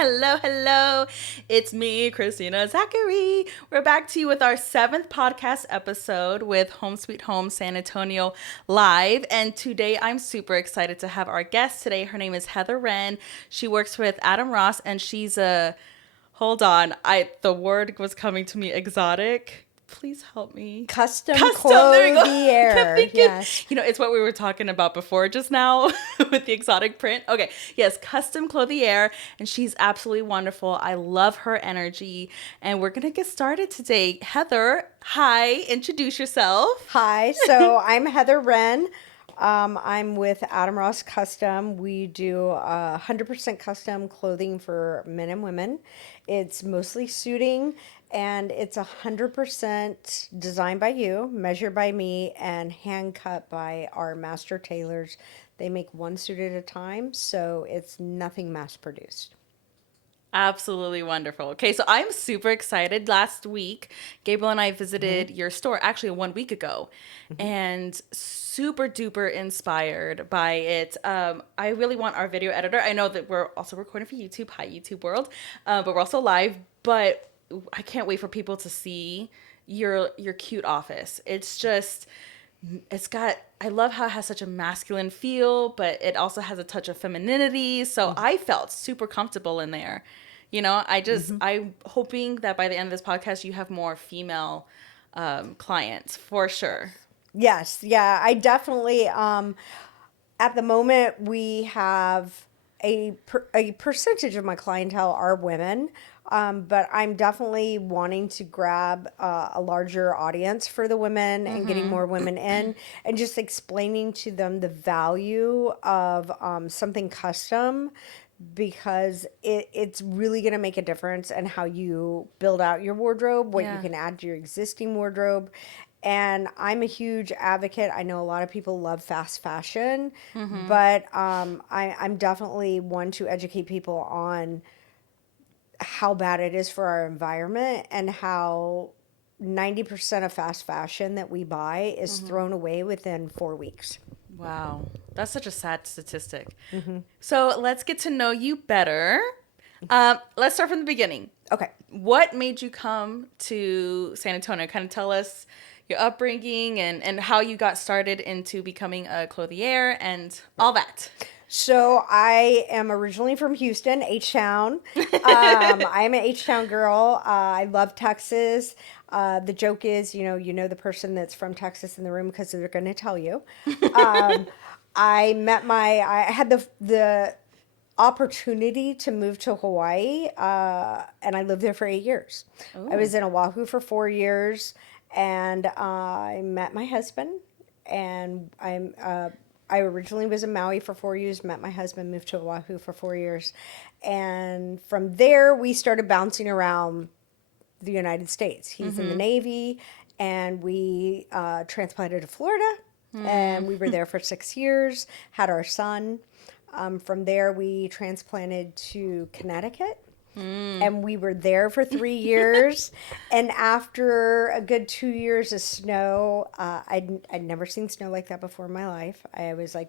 Hello. It's me, Kristina Zachary. We're back to you with our 7th podcast episode with Home Sweet Home San Antonio Live. And today I'm super excited to have our guest today. Her name is Heather Renn. She works with Adam Ross and she's hold on. The word was coming to me, exotic. Please help me. Custom There you go. Clothier. Kept thinking, Yes. it's what we were talking about before just now with the exotic print. Okay. Yes. Custom Clothier. And she's absolutely wonderful. I love her energy. And we're going to get started today. Heather, hi. Introduce yourself. Hi. So I'm Heather Renn. I'm with Adam Ross Custom. We do 100% custom clothing for men and women. It's mostly suiting, and it's 100% designed by you, measured by me, and hand cut by our master tailors. They make one suit at a time, so it's nothing mass produced. Absolutely wonderful. Okay, so I'm super excited. Last week, Gabriel and I visited your store, actually 1 week ago, and super duper inspired by it. I really want our video editor. I know that we're also recording for YouTube. Hi, YouTube world. But we're also live. But I can't wait for people to see your cute office. I love how it has such a masculine feel, but it also has a touch of femininity. So I felt super comfortable in there. I'm hoping that by the end of this podcast, you have more female clients for sure. Yes, yeah, I definitely, at the moment, we have a percentage of my clientele are women, but I'm definitely wanting to grab a larger audience for the women and getting more women in and just explaining to them the value of something custom because it's really going to make a difference in how you build out your wardrobe, what you can add to your existing wardrobe. And I'm a huge advocate. I know a lot of people love fast fashion, but I'm definitely one to educate people on how bad it is for our environment and how 90% of fast fashion that we buy is thrown away within 4 weeks. Wow. That's such a sad statistic. So let's get to know you better. Let's start from the beginning. Okay. What made you come to San Antonio? Kind of tell us your upbringing and how you got started into becoming a clothier and all that. So I am originally from Houston, H-Town. I'm an H-Town girl. I love Texas. The joke is, you know the person that's from Texas in the room because they're going to tell you. I had the opportunity to move to Hawaii, and I lived there for 8 years. Ooh. I was in Oahu for 4 years, and I met my husband, and I originally was in Maui for 4 years, met my husband, moved to Oahu for 4 years. And from there, we started bouncing around the United States. He's in the Navy, and we transplanted to Florida, and we were there for 6 years, had our son. From there, we transplanted to Connecticut. And we were there for 3 years. And after a good 2 years of snow, I'd never seen snow like that before in my life. I was like,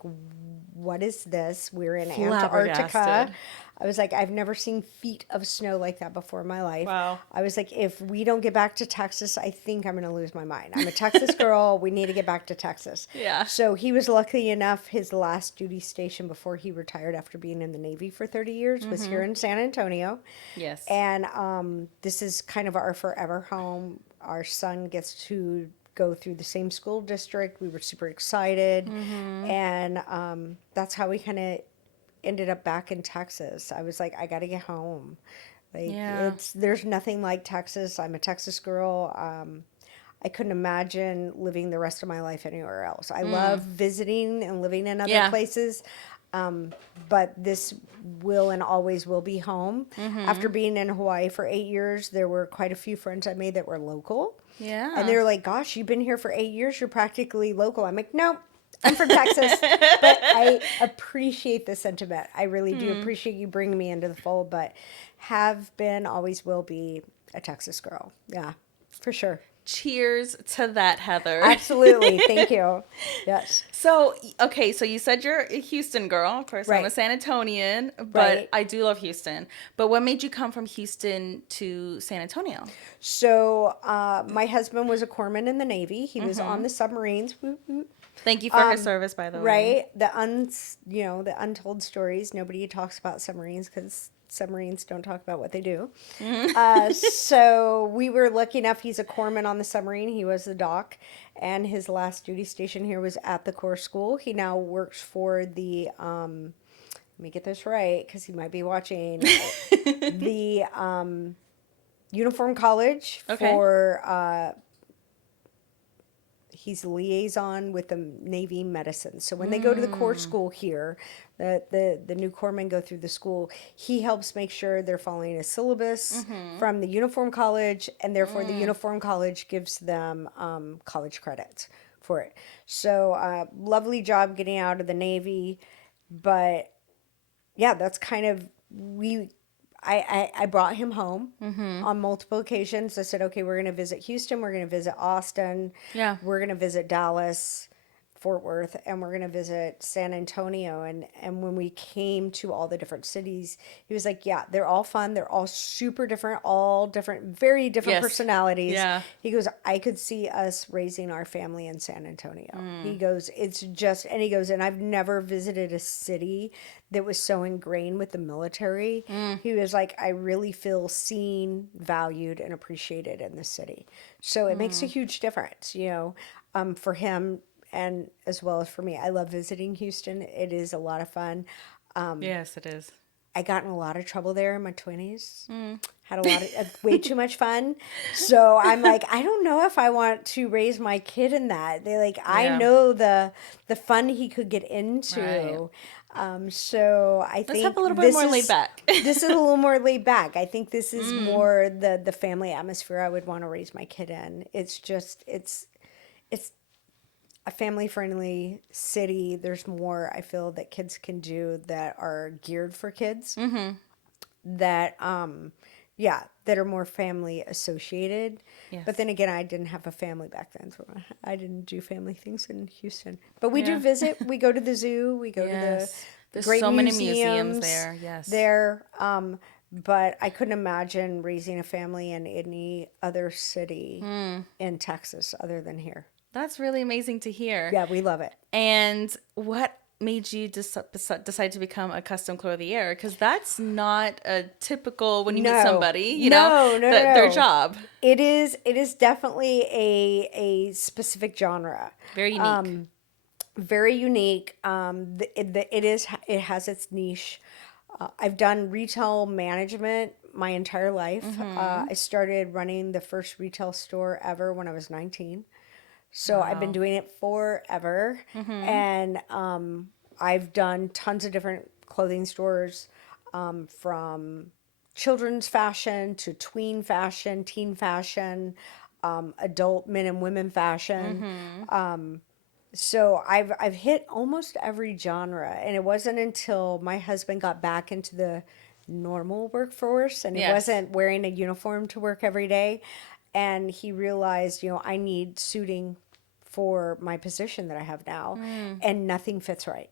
what is this? We're in Antarctica. I was like, I've never seen feet of snow like that before in my life. Wow. I was like, if we don't get back to Texas, I think I'm going to lose my mind. I'm a Texas girl. We need to get back to Texas. Yeah. So he was lucky enough, his last duty station before he retired after being in the Navy for 30 years was here in San Antonio. Yes. And this is kind of our forever home. Our son gets to go through the same school district. We were super excited. And that's how we kind of ended up back in Texas. I was like, I got to get home. There's nothing like Texas. I'm a Texas girl. I couldn't imagine living the rest of my life anywhere else. I love visiting and living in other places. But this will and always will be home. After being in Hawaii for 8 years, there were quite a few friends I made that were local. Yeah. And they were like, gosh, you've been here for 8 years. You're practically local. I'm like, no, I'm from Texas. But I appreciate the sentiment. I really do appreciate you bringing me into the fold, but have been, always will be a Texas girl. Yeah, for sure. Cheers to that, Heather. Absolutely. Thank you. Yes. So, okay, so you said you're a Houston girl. Of course, I'm a Right. San Antonian, but Right. I do love Houston. But what made you come from Houston to San Antonio? So, my husband was a corpsman in the Navy. He was on Mm-hmm. the submarines. Woot, woot. Thank you for his service, by the way. Right. The untold stories. Nobody talks about submarines because submarines don't talk about what they do. So we were lucky enough. He's a corpsman on the submarine. He was the dock, and his last duty station here was at the Corps School. He now works for the. Let me get this right because he might be watching the Uniform College Okay. for he's a liaison with the Navy medicine. So when they go to the Corps school here, the new corpsmen go through the school. He helps make sure they're following a syllabus from the Uniform College, and therefore the Uniform College gives them college credits for it. So lovely job getting out of the Navy, but yeah, that's kind of we. I brought him home on multiple occasions. I said, okay, we're going to visit Houston. We're going to visit Austin. Yeah. We're going to visit Dallas, Fort Worth, and we're going to visit San Antonio. And when we came to all the different cities, he was like, yeah, they're all fun. They're all super different, all different, very different Yes. personalities. Yeah. He goes, I could see us raising our family in San Antonio. He goes, it's just, and he goes, and I've never visited a city that was so ingrained with the military. He was like, I really feel seen, valued, and appreciated in this city. So it makes a huge difference, for him and as well as for me. I love visiting Houston. It is a lot of fun. Yes, it is. I got in a lot of trouble there in my 20s. Had a lot of way too much fun. So I'm like, I don't know if I want to raise my kid in that. They like, I Yeah. know the fun he could get into. Right. So I Let's think have a little bit more laid back. this is a little more laid back. I think this is more the family atmosphere I would want to raise my kid in. It's just it's a family friendly city. There's more I feel that kids can do that are geared for kids. That that are more family associated. Yes. But then again, I didn't have a family back then, so I didn't do family things in Houston. But we Yeah. do visit. We go to the zoo. We go to the There's great so many museums museums there. Yes. there. But I couldn't imagine raising a family in any other city in Texas other than here. That's really amazing to hear. Yeah, we love it. And what made you decide to become a custom clothier? Because that's not a typical when you meet No. somebody, No, no, their no. job. It is definitely a specific genre. Very unique. Very unique. It has its niche. I've done retail management my entire life. I started running the first retail store ever when I was 19. So I've been doing it forever. And I've done tons of different clothing stores, from children's fashion to tween fashion, teen fashion, adult men and women fashion. So I've hit almost every genre, and it wasn't until my husband got back into the normal workforce and he Yes. wasn't wearing a uniform to work every day, and he realized, I need suiting for my position that I have now, and nothing fits right.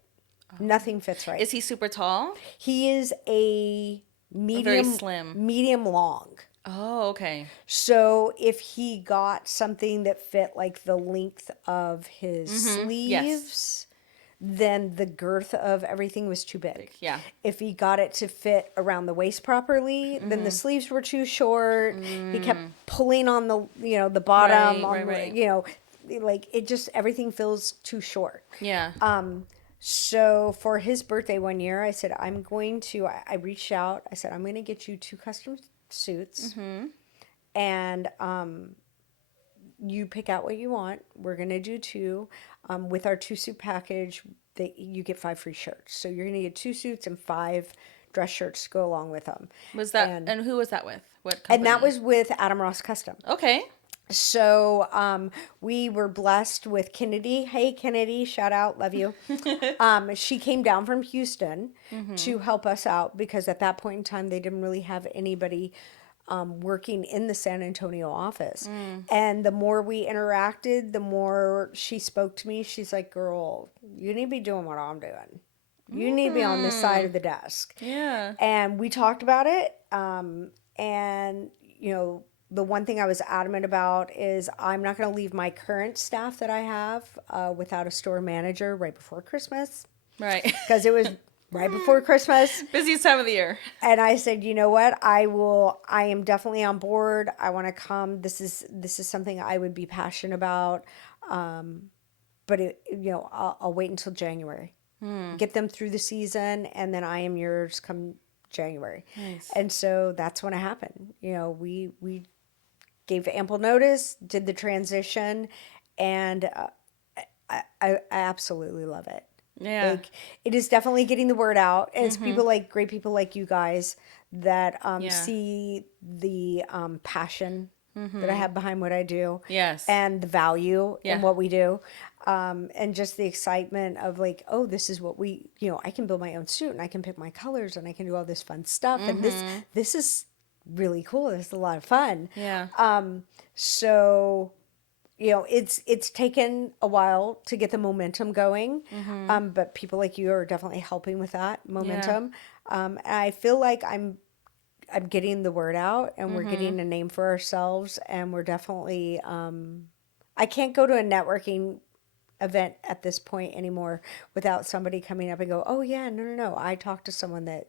Nothing fits right. Is he super tall? He is a Very slim. medium long. Oh, okay. So if he got something that fit like the length of his sleeves, then the girth of everything was too big. Yeah. If he got it to fit around the waist properly, then the sleeves were too short. He kept pulling on the bottom, Right. like it just everything feels too short. Yeah. So for his birthday one year, I said, I reached out. I said, I'm going to get you 2 custom suits. And you pick out what you want. We're going to do 2. With our 2 suit package, you get 5 free shirts. So you're going to get 2 suits and 5 dress shirts to go along with them. Was that, and who was that with? What company? And that was with Adam Ross Custom. Okay. So we were blessed with Kennedy. Hey, Kennedy, shout out, love you. She came down from Houston to help us out because at that point in time, they didn't really have anybody working in the San Antonio office. And the more we interacted, the more she spoke to me. She's like, girl, you need to be doing what I'm doing. You need to be on this side of the desk. Yeah. And we talked about it. And, you know, the one thing I was adamant about is I'm not going to leave my current staff that I have without a store manager right before Christmas, Right. because it was right before Christmas. Busiest time of the year. And I said, you know what? I am definitely on board. I want to come. This is something I would be passionate about. But I'll wait until January. Get them through the season, and then I am yours come January. Nice. And so that's when it happened. We gave ample notice, did the transition, and I absolutely love it. Yeah. Like, it is definitely getting the word out, and it's great people like you guys that see the passion that I have behind what I do. Yes. And the value Yeah. in what we do. And just the excitement of like, oh, this is what I can build my own suit, and I can pick my colors, and I can do all this fun stuff. And this is really cool. This is a lot of fun. Yeah. So, it's taken a while to get the momentum going. But people like you are definitely helping with that momentum. And I feel like I'm getting the word out, and we're getting a name for ourselves, and we're definitely I can't go to a networking event at this point anymore without somebody coming up and go, oh yeah, no, I talked to someone that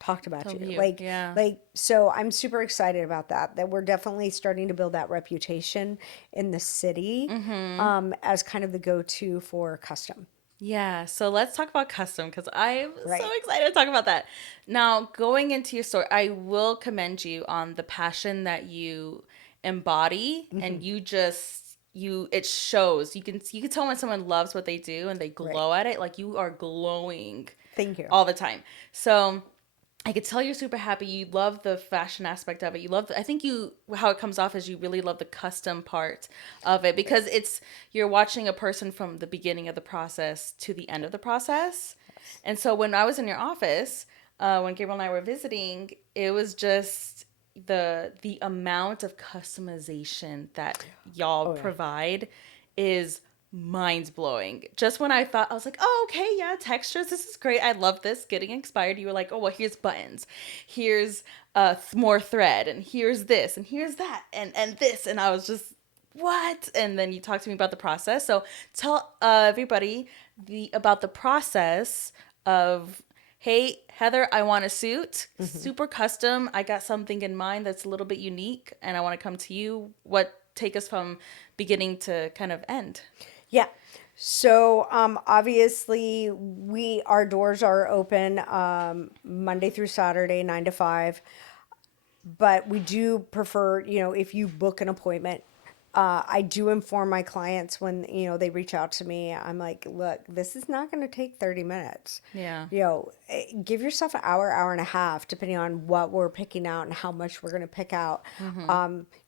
talked about Told you. Yeah. So I'm super excited about that we're definitely starting to build that reputation in the city as kind of the go-to for custom. Yeah, so let's talk about custom, because I'm Right. so excited to talk about that. Now, going into your store, I will commend you on the passion that you embody, and it shows. You can tell when someone loves what they do and they glow at it, like you are glowing Thank you. all the time. So I could tell you're super happy. You love the fashion aspect of it. I think how it comes off is you really love the custom part of it, because you're watching a person from the beginning of the process to the end of the process. And so when I was in your office, when Gabriel and I were visiting, it was just the amount of customization that y'all provide is mind blowing. Just when I thought, I was like, oh, okay, yeah, textures, this is great. I love this. Getting inspired. You were like, oh, well, here's buttons, here's more thread, and here's this, and here's that, and this. And I was just, what? And then you talked to me about the process. So tell everybody about the process of, hey, Heather, I want a suit, super custom. I got something in mind that's a little bit unique, and I want to come to you. Take us from beginning to kind of end. Yeah. So obviously our doors are open Monday through Saturday, 9 to 5. But we do prefer, if you book an appointment, I do inform my clients when, they reach out to me. I'm like, look, this is not going to take 30 minutes. Yeah. Give yourself an hour and a half, depending on what we're picking out and how much we're going to pick out.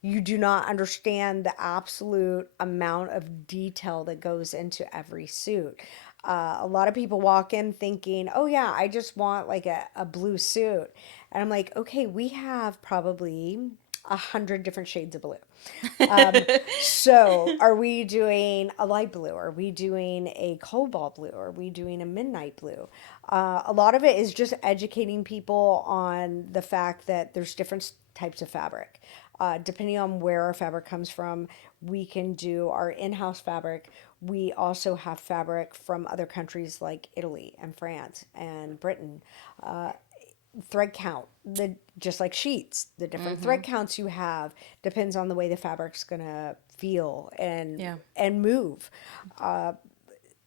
You do not understand the absolute amount of detail that goes into every suit. A lot of people walk in thinking, oh yeah, I just want like a blue suit. And I'm like, okay, we have probably 100 different shades of blue. So are we doing a light blue? Are we doing a cobalt blue? Are we doing a midnight blue? A lot of it is just educating people on the fact that there's different types of fabric. Depending on where our fabric comes from, we can do our in-house fabric. We also have fabric from other countries like Italy and France and Britain. Thread count, just like sheets, the different thread counts you have depends on the way the fabric's gonna feel and move.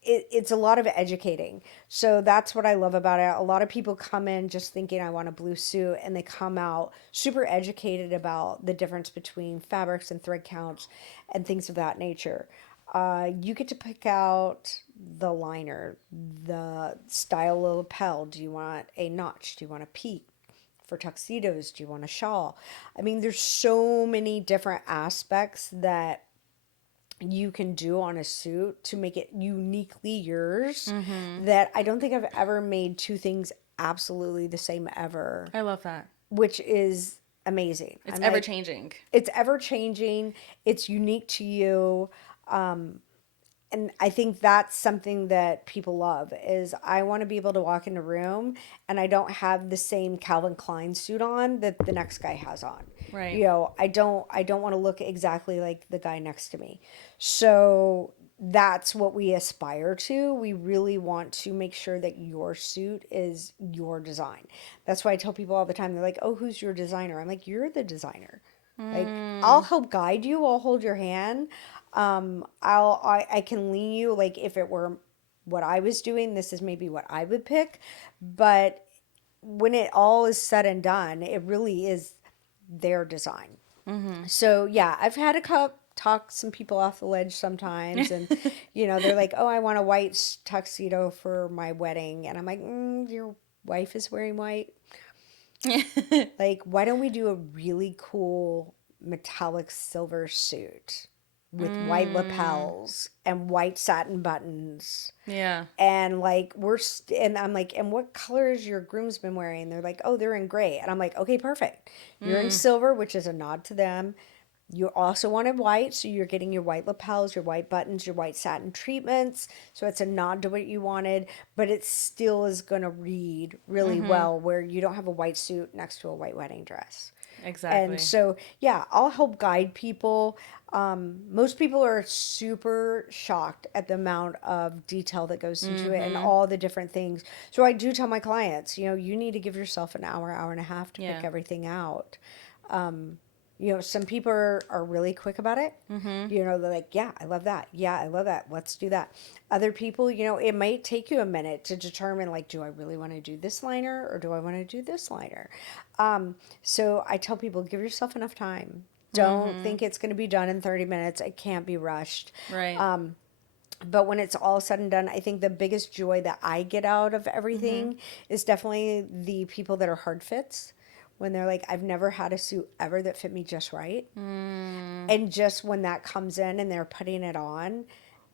It's a lot of educating. So that's what I love about it. A lot of people come in just thinking I want a blue suit, and they come out super educated about the difference between fabrics and thread counts and things of that nature. You get to pick out the liner, the style of lapel. Do you want a notch? Do you want a peak? For tuxedos, do you want a shawl? I mean, there's so many different aspects that you can do on a suit to make it uniquely yours that I don't think I've ever made two things absolutely the same ever. I love that. Which is amazing. It's I'm ever like, changing. it's ever changing. It's unique to you. And I think that's something that people love is I want to be able to walk in a room and I don't have the same Calvin Klein suit on that the next guy has on. Right. You know, I don't want to look exactly like the guy next to me. So that's what we aspire to. We really want to make sure that your suit is your design. That's why I tell people all the time, they're like, "Oh, who's your designer?" I'm like, "You're the designer." Like I'll help guide you. I'll hold your hand. I can lean you. Like if it were what I was doing, this is maybe what I would pick. But when it all is said and done, it really is their design. So yeah, I've had a talk some people off the ledge sometimes, and they're like, "Oh, I want a white tuxedo for my wedding," and I'm like, "Your wife is wearing white." Like, why don't we do a really cool metallic silver suit with white lapels and white satin buttons? Yeah. And like, and I'm like, and what color is your groomsmen wearing? They're like, oh, they're in gray. And I'm like, okay, perfect. You're in silver, which is a nod to them. You also wanted white, so you're getting your white lapels, your white buttons, your white satin treatments. So it's a nod to what you wanted, but it still is going to read really well where you don't have a white suit next to a white wedding dress. And Exactly. so, yeah, I'll help guide people. Most people are super shocked at the amount of detail that goes into it and all the different things. So I do tell my clients, you need to give yourself an hour, hour and a half to pick Yeah. everything out. Some people are really quick about it. They're like, yeah, I love that. Yeah, I love that. Let's do that. Other people, it might take you a minute to determine, like, do I really want to do this liner or do I want to do this liner? So I tell people, give yourself enough time. Don't think it's going to be done in 30 minutes. It can't be rushed. Right. But when it's all said and done, I think the biggest joy that I get out of everything is definitely the people that are hard fits. When they're like, I've never had a suit ever that fit me just right. And just when that comes in and they're putting it on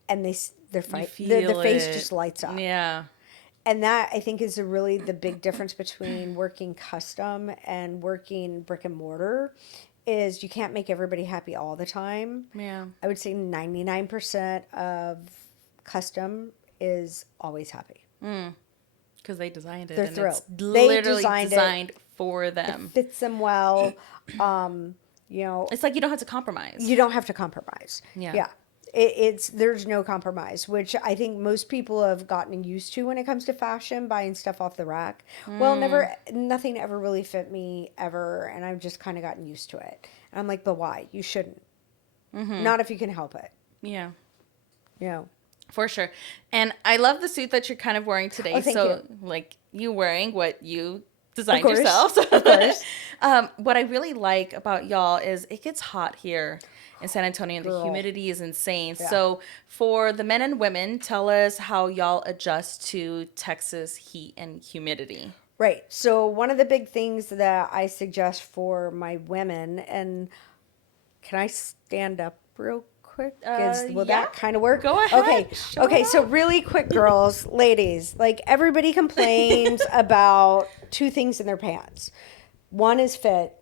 and You the feel face it. just lights up. Yeah. And that I think is really the big difference between working custom and working brick and mortar is you can't make everybody happy all the time. Yeah. I would say 99% of custom is always happy. Because they designed it They're and it's thrilled. They literally designed it. designed for It them. fits them well. Um, you know, It's like you don't have to compromise. you don't have to compromise. Yeah. Yeah. There's no compromise, which I think most people have gotten used to when it comes to fashion, buying stuff off the rack. Well, nothing ever really fit me ever, and I've just kind of gotten used to it. And I'm like, but why? You shouldn't. Not if you can help it. Yeah. You know. For sure. And I love the suit that you're kind of wearing today. Oh, thank so, you. like, you wearing what you designed course. yourself. Of course. What I really like about y'all is it gets hot here in San Antonio and the Girl. humidity is insane. Yeah. So, for the men and women, tell us how y'all adjust to Texas heat and humidity. Right. So one of the big things that I suggest for my women, and can I stand up real quick? Will Yeah. that kind of work? Go ahead. Okay. Show Okay. it So off. really quick, girls, ladies, like everybody complains about two things in their pants. One is fit.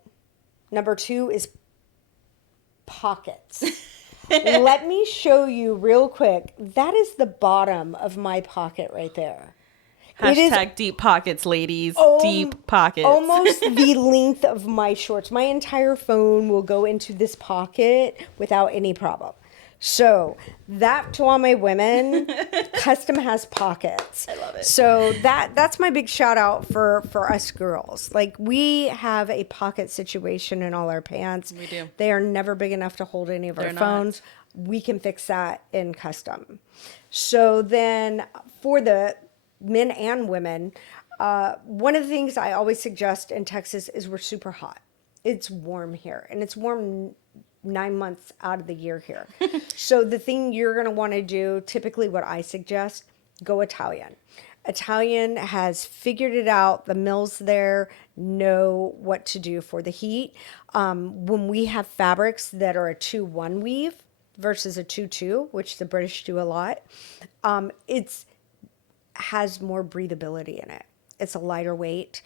Number two is pockets. Let me show you real quick. That is the bottom of my pocket right there. It is Hashtag deep pockets, ladies. Deep pockets. almost the length of my shorts. My entire phone will go into this pocket without any problem. So that to all my women, custom has pockets. I love it. So that's my big shout out for us girls. Like we have a pocket situation in all our pants. We do. They are never big enough to hold any of our They're not. phones. We can fix that in custom. So then for the men and women, one of the things I always suggest in Texas is we're super hot. It's warm here, and it's warm 9 months out of the year here. So the thing you're going to want to do, typically what I suggest, go Italian. Italian has figured it out. The mills there know what to do for the heat. When we have fabrics that are a 2-1 weave versus a 2-2, which the British do a lot, it's has more breathability in it. It's a lighter weight.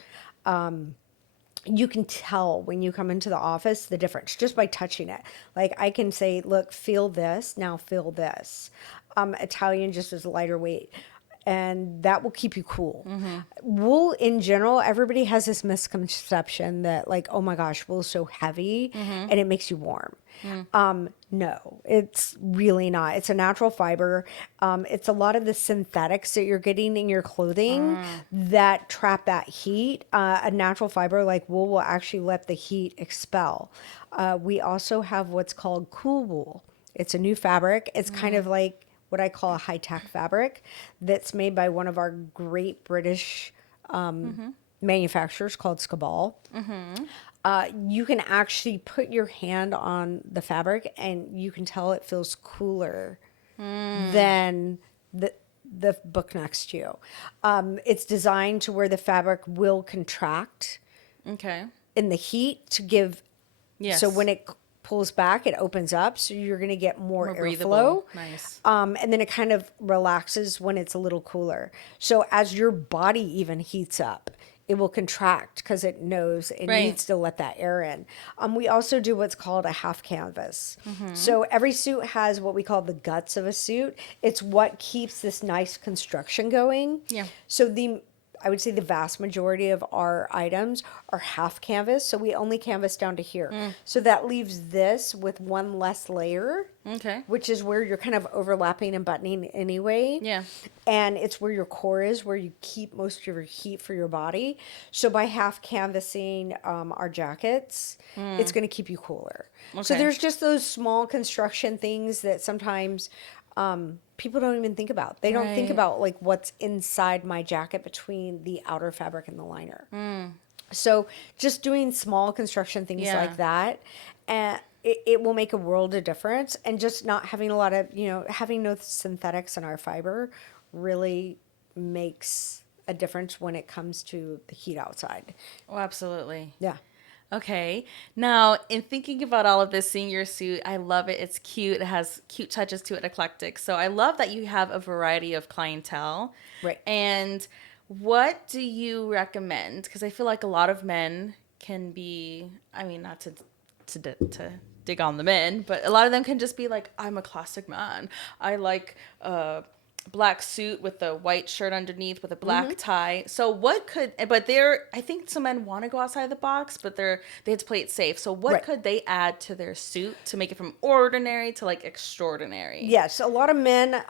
you can tell when you come into the office the difference just by touching it. Like I can say, look, feel this, now feel this. Italian just is lighter weight. And that will keep you cool. Wool in general, everybody has this misconception that like, oh my gosh, wool's so heavy and it makes you warm. No, it's really not. It's a natural fiber. It's a lot of the synthetics that you're getting in your clothing that trap that heat. A natural fiber like wool will actually let the heat expel. We also have what's called cool wool. It's a new fabric. It's kind of like what I call a high-tech fabric that's made by one of our great British manufacturers called Scabal. You can actually put your hand on the fabric and you can tell it feels cooler than the book next to you. It's designed to where the fabric will contract Okay. in the heat to give, Yes. so when it pulls back, it opens up, so you're going to get more airflow. breathable. Nice. And then it kind of relaxes when it's a little cooler. So as your body even heats up, it will contract because it knows it Right. needs to let that air in. We also do what's called a half canvas. So every suit has what we call the guts of a suit. It's what keeps this nice construction going. Yeah. So I would say the vast majority of our items are half canvas. So we only canvas down to here. So that leaves this with one less layer, Okay. which is where you're kind of overlapping and buttoning anyway. Yeah. And it's where your core is, where you keep most of your heat for your body. So by half canvassing our jackets, it's going to keep you cooler. So Okay. there's just those small construction things that sometimes people don't even think about. They don't think Right. about like what's inside my jacket between the outer fabric and the liner. So just doing small construction things Yeah. like that, and it will make a world of difference. And just not having a lot of, having no synthetics in our fiber really makes a difference when it comes to the heat outside. Oh, absolutely. Yeah. Okay. Now, in thinking about all of this, seeing your suit, I love it. It's cute. It has cute touches to it, eclectic. So I love that you have a variety of clientele. Right. And what do you recommend? Because I feel like a lot of men can be, I mean, not to dig on the men, but a lot of them can just be like, I'm a classic man. I like black suit with a white shirt underneath with a black tie. So I think some men want to go outside the box, but they have to play it safe. So what Right. could they add to their suit to make it from ordinary to like extraordinary? Yes, a lot of men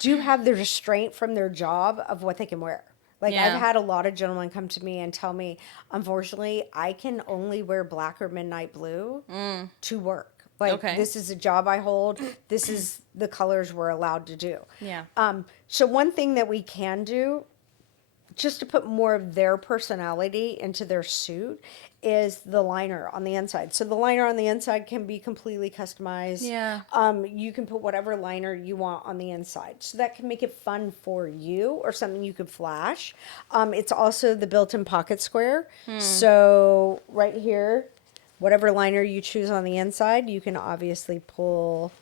do have the restraint from their job of what they can wear. Like Yeah. I've had a lot of gentlemen come to me and tell me, unfortunately, I can only wear black or midnight blue to work. Like Okay. this is a job I hold. This is the colors we're allowed to do. Yeah. So one thing that we can do, just to put more of their personality into their suit, is the liner on the inside. So the liner on the inside can be completely customized. Yeah. You can put whatever liner you want on the inside. So that can make it fun for you or something you could flash. It's also the built-in pocket square. So right here, whatever liner you choose on the inside, you can obviously pull,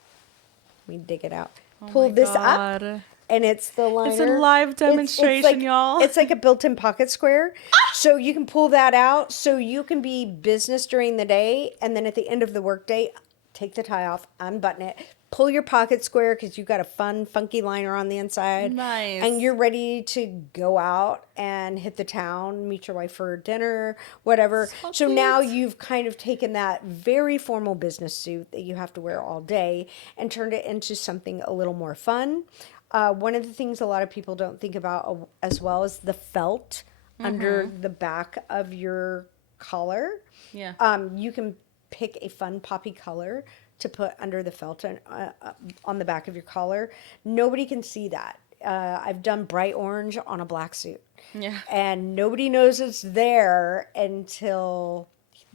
let me dig it out. Pull this up. And it's the liner. It's a live demonstration, y'all. It's like a built-in pocket square. So you can pull that out so you can be business during the day. And then at the end of the workday, take the tie off, unbutton it, pull your pocket square because you've got a fun, funky liner on the inside. Nice. And you're ready to go out and hit the town, meet your wife for dinner, whatever. So now you've kind of taken that very formal business suit that you have to wear all day and turned it into something a little more fun. One of the things a lot of people don't think about as well is the felt under the back of your collar. Yeah. You can pick a fun poppy color to put under the felt on the back of your collar. Nobody can see that. I've done bright orange on a black suit. Yeah. And nobody knows it's there until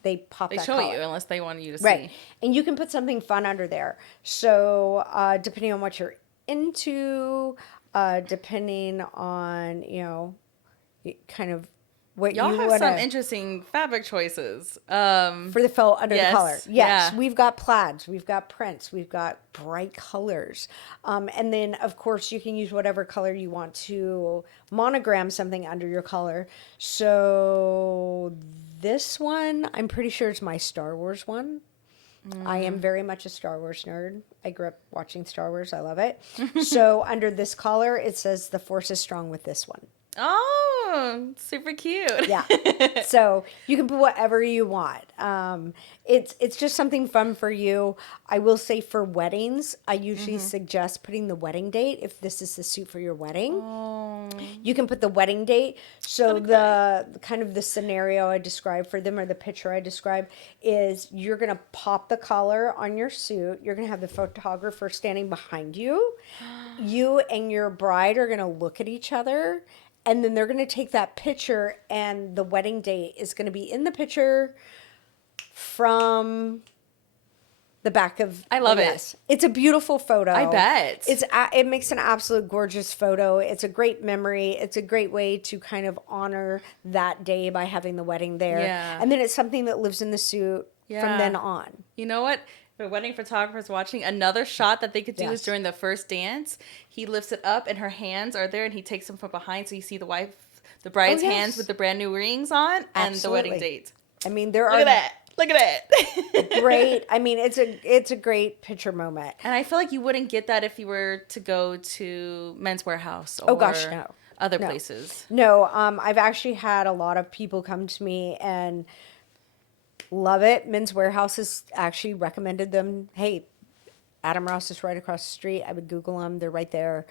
they pop They that show collar. you unless they want you to Right. see. And you can put something fun under there. So depending on what you're into, depending on, kind of what Y'all you have want some to, interesting fabric choices. for the felt under Yes, the collar. Yes, yeah. we've got plaids, we've got prints, we've got bright colors. And then, of course, you can use whatever color you want to monogram something under your collar. So this one, I'm pretty sure it's my Star Wars one. I am very much a Star Wars nerd. I grew up watching Star Wars. I love it. So under this collar, it says the Force is strong with this one. Oh, super cute. Yeah. So you can put whatever you want. It's just something fun for you. I will say for weddings, I usually suggest putting the wedding date if this is the suit for your wedding. Oh, You can put the wedding date. So the kind of the scenario I described for them, or the picture I described, is you're gonna pop the collar on your suit. You're gonna have the photographer standing behind you. You and your bride are gonna look at each other, and then they're gonna take that picture, and the wedding date is gonna be in the picture from the back of. I love it. It's a beautiful photo. I bet. It makes an absolute gorgeous photo. It's a great memory. It's a great way to kind of honor that day by having the wedding there. Yeah. And then it's something that lives in the suit from then on. You know what? The wedding photographer's watching. Another shot that they could do is Yes. during the first dance. He lifts it up and her hands are there and he takes them from behind. So you see the bride's hands with the brand new rings on and the wedding date. I mean, there Look are at that. Look at it. great. I mean, it's a great picture moment. And I feel like you wouldn't get that if you were to go to Men's Warehouse or No. other places. No, I've actually had a lot of people come to me and love it. Men's Warehouse has actually recommended them. Hey, Adam Ross is right across the street. I would Google them. They're right there.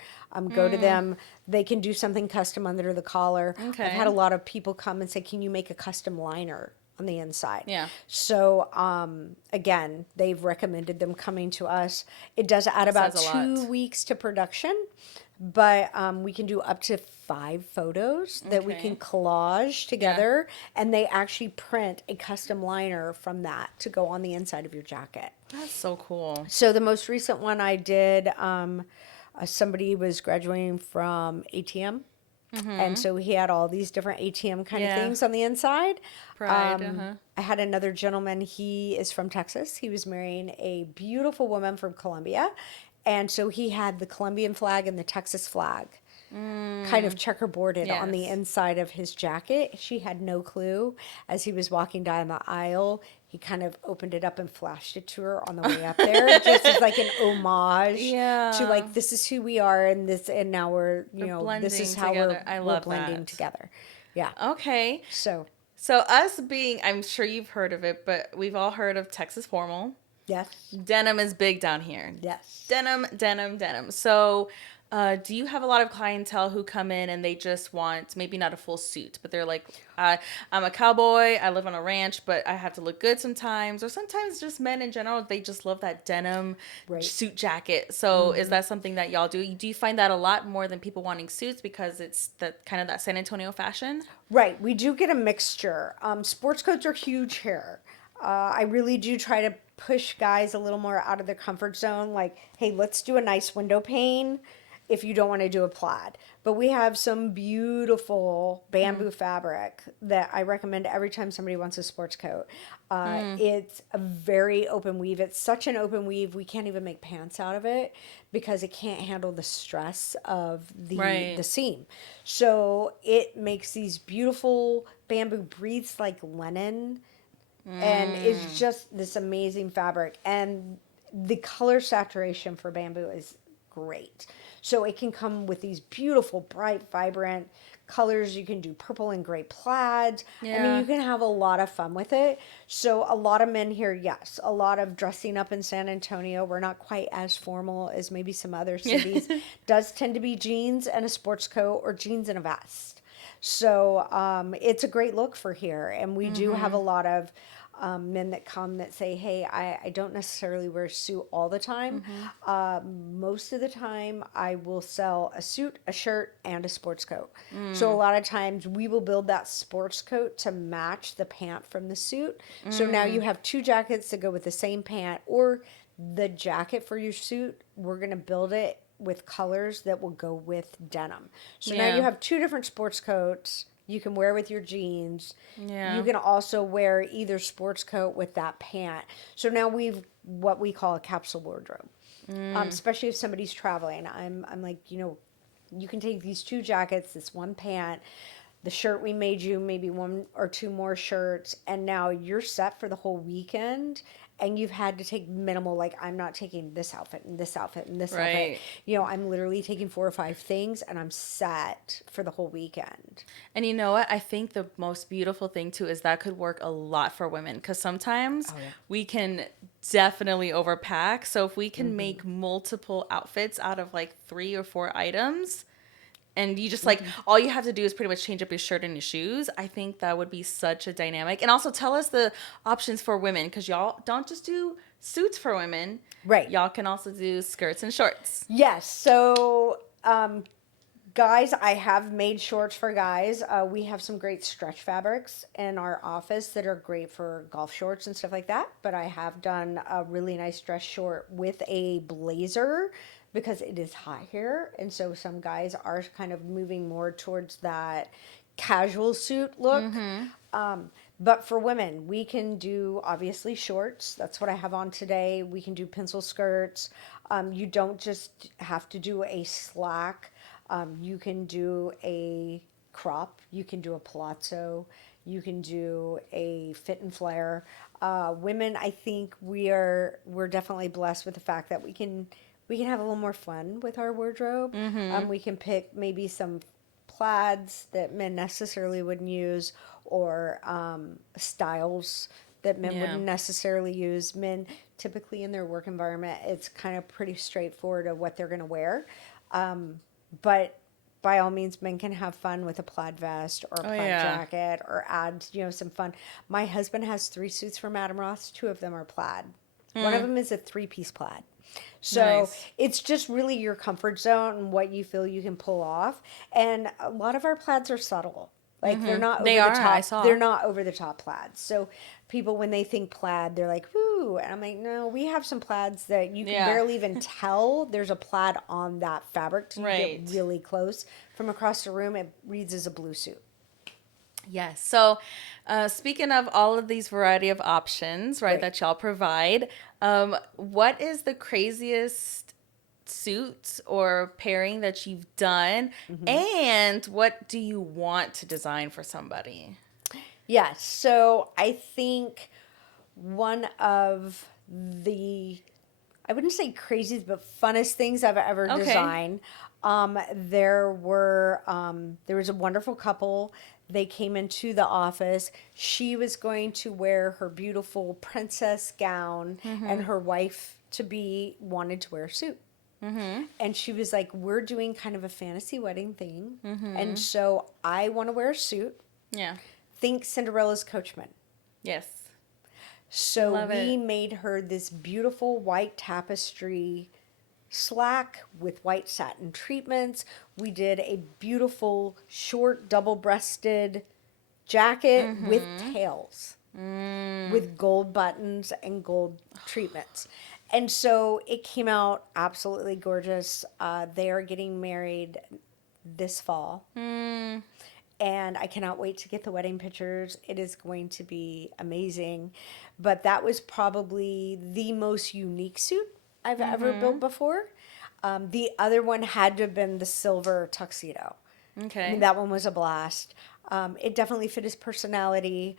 Go to them. They can do something custom under the collar. Okay. I've had a lot of people come and say, can you make a custom liner on the inside? Yeah. So, again, they've recommended them coming to us. It does add about says a lot. 2 weeks to production, but we can do up to 5 photos that we Okay. can collage together, and they actually print a custom liner from that to go on the inside of your jacket. That's so cool. So the most recent one I did, somebody was graduating from ATM. And so he had all these different ATM kind of Yeah. things on the inside. Pride. I had another gentleman, he is from Texas. He was marrying a beautiful woman from Colombia. And so he had the Colombian flag and the Texas flag kind of checkerboarded on the Yes. inside of his jacket. She had no clue. As he was walking down the aisle, he kind of opened it up and flashed it to her on the way up there, just as like an homage to like, this is who we are, and this, and now we're, you know, this is blending how together. I we're love blending that. together. Yeah. Okay. So, So us being, I'm sure you've heard of it, but we've all heard of Texas formal. yes. Denim is big down here. Yes. Denim, denim, denim. So do you have a lot of clientele who come in and they just want maybe not a full suit, but they're like, I'm a cowboy, I live on a ranch, but I have to look good sometimes. Or sometimes just men in general, they just love that denim suit jacket. So is that something that y'all do? Do you find that a lot more than people wanting suits because it's the kind of that San Antonio fashion? Right. We do get a mixture. Sports coats are huge here. I really do try to push guys a little more out of their comfort zone. Like, hey, let's do a nice window pane if you don't want to do a plaid. But we have some beautiful bamboo fabric that I recommend every time somebody wants a sports coat. It's a very open weave. It's such an open weave, we can't even make pants out of it because it can't handle the stress of the seam. So it makes these beautiful bamboo, breathes like linen, and it's just this amazing fabric. And the color saturation for bamboo is great. So it can come with these beautiful, bright, vibrant colors. You can do purple and gray plaids. I mean, you can have a lot of fun with it. So a lot of men here, yes, a lot of dressing up in San Antonio. We're not quite as formal as maybe some other cities. Does tend to be jeans and a sports coat, or jeans and a vest. So it's a great look for here. And we do have a lot of men that come that say, hey, I don't necessarily wear a suit all the time. Most of the time I will sell a suit, a shirt, and a sports coat. So a lot of times we will build that sports coat to match the pant from the suit. So now you have 2 jackets that go with the same pant, or the jacket for your suit, we're going to build it with colors that will go with denim. So now you have 2 different sports coats you can wear with your jeans. You can also wear either sports coat with that pant. So now we've what we call a capsule wardrobe. Especially if somebody's traveling. I'm like, you know, you can take these 2 jackets, this one pant, the shirt we made you, maybe one or two more shirts, and now you're set for the whole weekend. And you've had to take minimal, like, I'm not taking this outfit and this outfit and this outfit. Right. You know, I'm literally taking 4 or 5 things and I'm set for the whole weekend. And you know what? I think the most beautiful thing too is that could work a lot for women because sometimes Oh, yeah. we can definitely overpack. So if we can make multiple outfits out of like 3 or 4 items, and you just like all you have to do is pretty much change up your shirt and your shoes, I think that would be such a dynamic. And also tell us the options for women because y'all don't just do suits for women. Right. Y'all can also do skirts and shorts. Yes. So, guys, I have made shorts for guys. We have some great stretch fabrics in our office that are great for golf shorts and stuff like that. But I have done a really nice dress short with a blazer because it is hot here. And so some guys are kind of moving more towards that casual suit look. But for women, we can do obviously shorts. That's what I have on today. We can do pencil skirts. You don't just have to do a slack. You can do a crop. You can do a palazzo. You can do a fit and flare. Women, I think we're definitely blessed with the fact that we can have a little more fun with our wardrobe. We can pick maybe some plaids that men necessarily wouldn't use, or styles that men wouldn't necessarily use. Men typically in their work environment, it's kind of pretty straightforward of what they're going to wear. But by all means, men can have fun with a plaid vest or a plaid jacket, or add, some fun. My husband has 3 suits for Madame Ross. 2 of them are plaid. One of them is a 3-piece plaid. So it's just really your comfort zone and what you feel you can pull off. And a lot of our plaids are subtle. Like they're not over the top. I saw. They're not over the top plaids. So people, when they think plaid, they're like, "Whoo!" And I'm like, "No, we have some plaids that you can barely even tell there's a plaid on that fabric till you get really close from across the room. It reads as a blue suit." Yes. So, speaking of all of these variety of options, right, that y'all provide, what is the craziest suit or pairing that you've done, and what do you want to design for somebody? Yeah. So I think one of the, I wouldn't say craziest, but funnest things I've ever designed. There was a wonderful couple. They came into the office. She was going to wear her beautiful princess gown, and her wife to be wanted to wear a suit. And she was like, "We're doing kind of a fantasy wedding thing, and so I want to wear a suit." Yeah. Think Cinderella's coachman. Yes. So we made her this beautiful white tapestry slack with white satin treatments. We did a beautiful short double-breasted jacket with tails, with gold buttons and gold treatments. And so it came out absolutely gorgeous. They are getting married this fall. And I cannot wait to get the wedding pictures. It is going to be amazing. But that was probably the most unique suit I've ever built before. The other one had to have been the silver tuxedo. Okay. I mean, that one was a blast. It definitely fit his personality.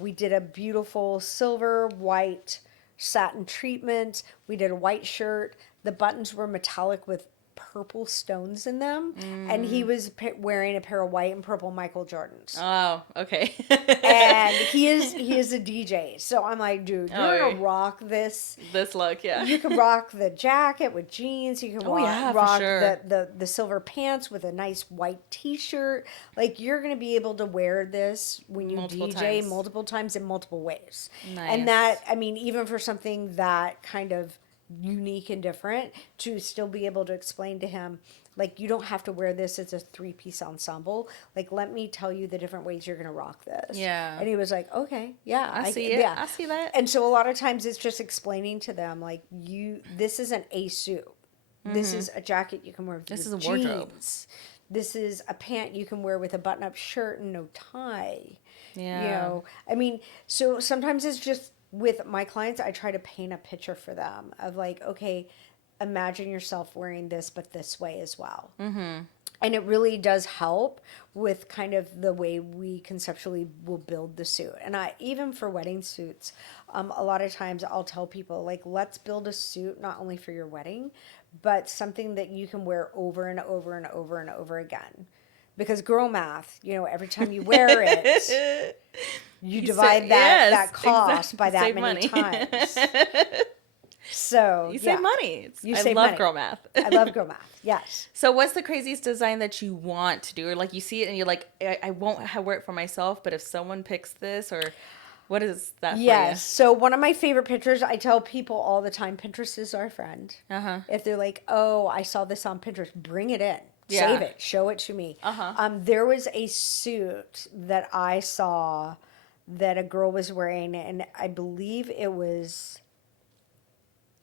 We did a beautiful silver, white satin treatment. We did a white shirt. The buttons were metallic with purple stones in them, and he was wearing a pair of white and purple Michael Jordans. Oh, okay. And he is a DJ, so I'm like, dude, you're gonna rock this look. Yeah, you can rock the jacket with jeans. You can rock the silver pants with a nice white t-shirt. Like, you're gonna be able to wear this when you DJ multiple times in multiple ways. Nice. And that, I mean, even for something that kind of unique and different, to still be able to explain to him, like, you don't have to wear this as a 3-piece ensemble. Like, let me tell you the different ways you're going to rock this. Yeah. And he was like, okay, yeah. I see it. Yeah. I see that. And so a lot of times it's just explaining to them, like, this isn't a suit. This is a jacket you can wear with This is a jeans. wardrobe. This is a pant you can wear with a button-up shirt and no tie. Yeah. You know, I mean, so sometimes it's just, with my clients, I try to paint a picture for them of, like, okay, imagine yourself wearing this, but this way as well. And it really does help with kind of the way we conceptually will build the suit. And I, even for wedding suits, a lot of times I'll tell people, like, let's build a suit not only for your wedding, but something that you can wear over and over and over and over again. Because girl math, every time you wear it, you divide that cost by that save many money. times. So You save money. You I save love money. girl math. I love girl math. Yes. So what's the craziest design that you want to do? Or like you see it and you're like, I won't wear it for myself, but if someone picks this, or what is that Yes. for you? So one of my favorite pictures, I tell people all the time, Pinterest is our friend. Uh-huh. If they're like, oh, I saw this on Pinterest, bring it in. Yeah. Save it. Show it to me. Uh-huh. There was a suit that I saw that a girl was wearing, and I believe it was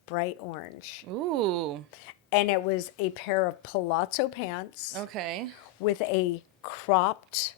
bright orange. Ooh. And it was a pair of palazzo pants Okay. with a cropped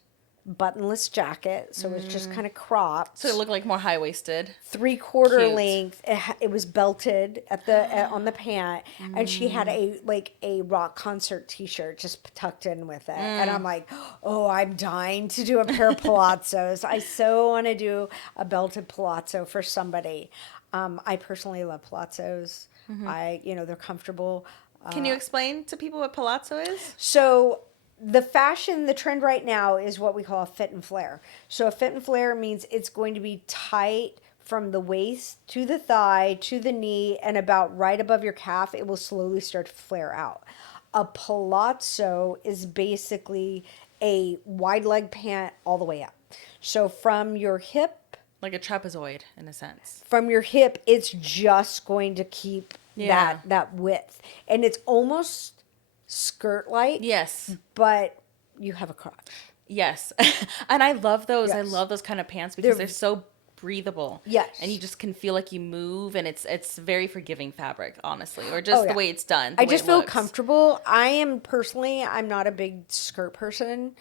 buttonless jacket. So it was just kind of cropped. So it looked like more high-waisted. 3/4 Cute. length. It was belted on the pant, and she had a rock concert T-shirt just tucked in with it. And I'm like, oh, I'm dying to do a pair of palazzos. I so want to do a belted palazzo for somebody. I personally love palazzos. They're comfortable. Can you explain to people what palazzo is? So the trend right now is what we call a fit and flare. So a fit and flare means it's going to be tight from the waist to the thigh to the knee, and about right above your calf, it will slowly start to flare out. A palazzo is basically a wide leg pant all the way up. So from your hip, Like a trapezoid, in a sense. it's just going to keep that width. And it's almost skirt-like. Yes. But you have a crotch. Yes. And I love those. I Yes. love those kind of pants because they're so breathable. Yes. And you just can feel like you move, and it's very forgiving fabric, honestly, or just the way it's done. I just feel comfortable. I'm not a big skirt person,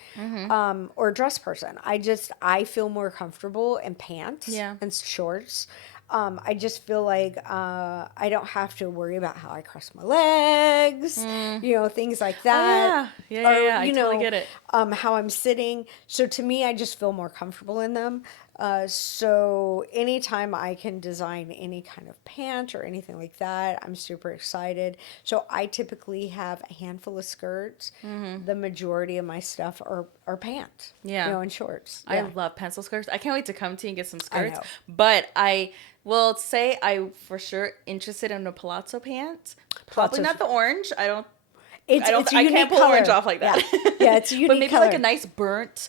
or dress person. I feel more comfortable in pants and shorts. I just feel like I don't have to worry about how I cross my legs, things like that. Oh, yeah. I totally get it. How I'm sitting. So to me, I just feel more comfortable in them. So anytime I can design any kind of pant or anything like that, I'm super excited. So I typically have a handful of skirts. The majority of my stuff are pants. Yeah. And shorts. I love pencil skirts. I can't wait to come to you and get some skirts. know. But I will say I for sure interested in a palazzo pant. Probably Palazzo's- not the orange. I It's a I unique can't pull color. orange off like that. Yeah, it's a unique But maybe color. like a nice burnt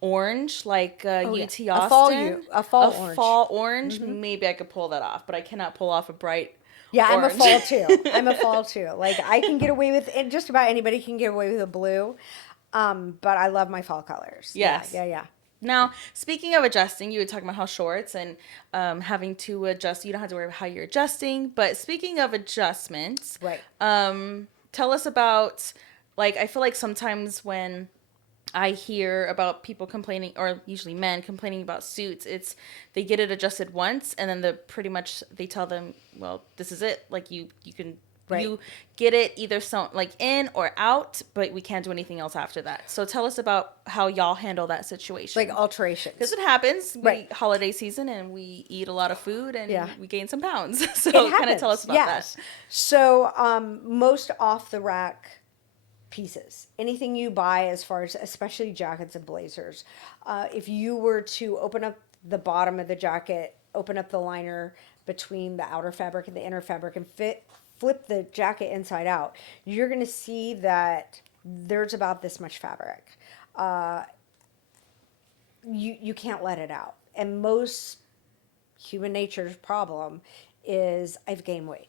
orange, like UT yeah. Austin. A fall orange. Fall orange. Maybe I could pull that off, but I cannot pull off a bright Yeah, orange. I'm a fall too. Like I can get away with it. Just about anybody can get away with a blue. But I love my fall colors. Yes. Yeah. Now, speaking of adjusting, you were talking about how shorts and having to adjust. You don't have to worry about how you're adjusting. But speaking of adjustments, Right. Tell us about, like, I feel like sometimes when I hear about people complaining, or usually men complaining about suits, it's they get it adjusted once, and then they tell them, well, this is it. Like you can. Right. You get it either like in or out, but we can't do anything else after that. So tell us about how y'all handle that situation. Like alterations. Because it happens. Right. Holiday season, and we eat a lot of food, and we gain some pounds. So It kind of tell us about yes. that. So most off the rack pieces, anything you buy as far as especially jackets and blazers, if you were to open up the bottom of the jacket, open up the liner between the outer fabric and the inner fabric, and flip the jacket inside out, you're going to see that there's about this much fabric. You can't let it out. And most human nature's problem is I've gained weight.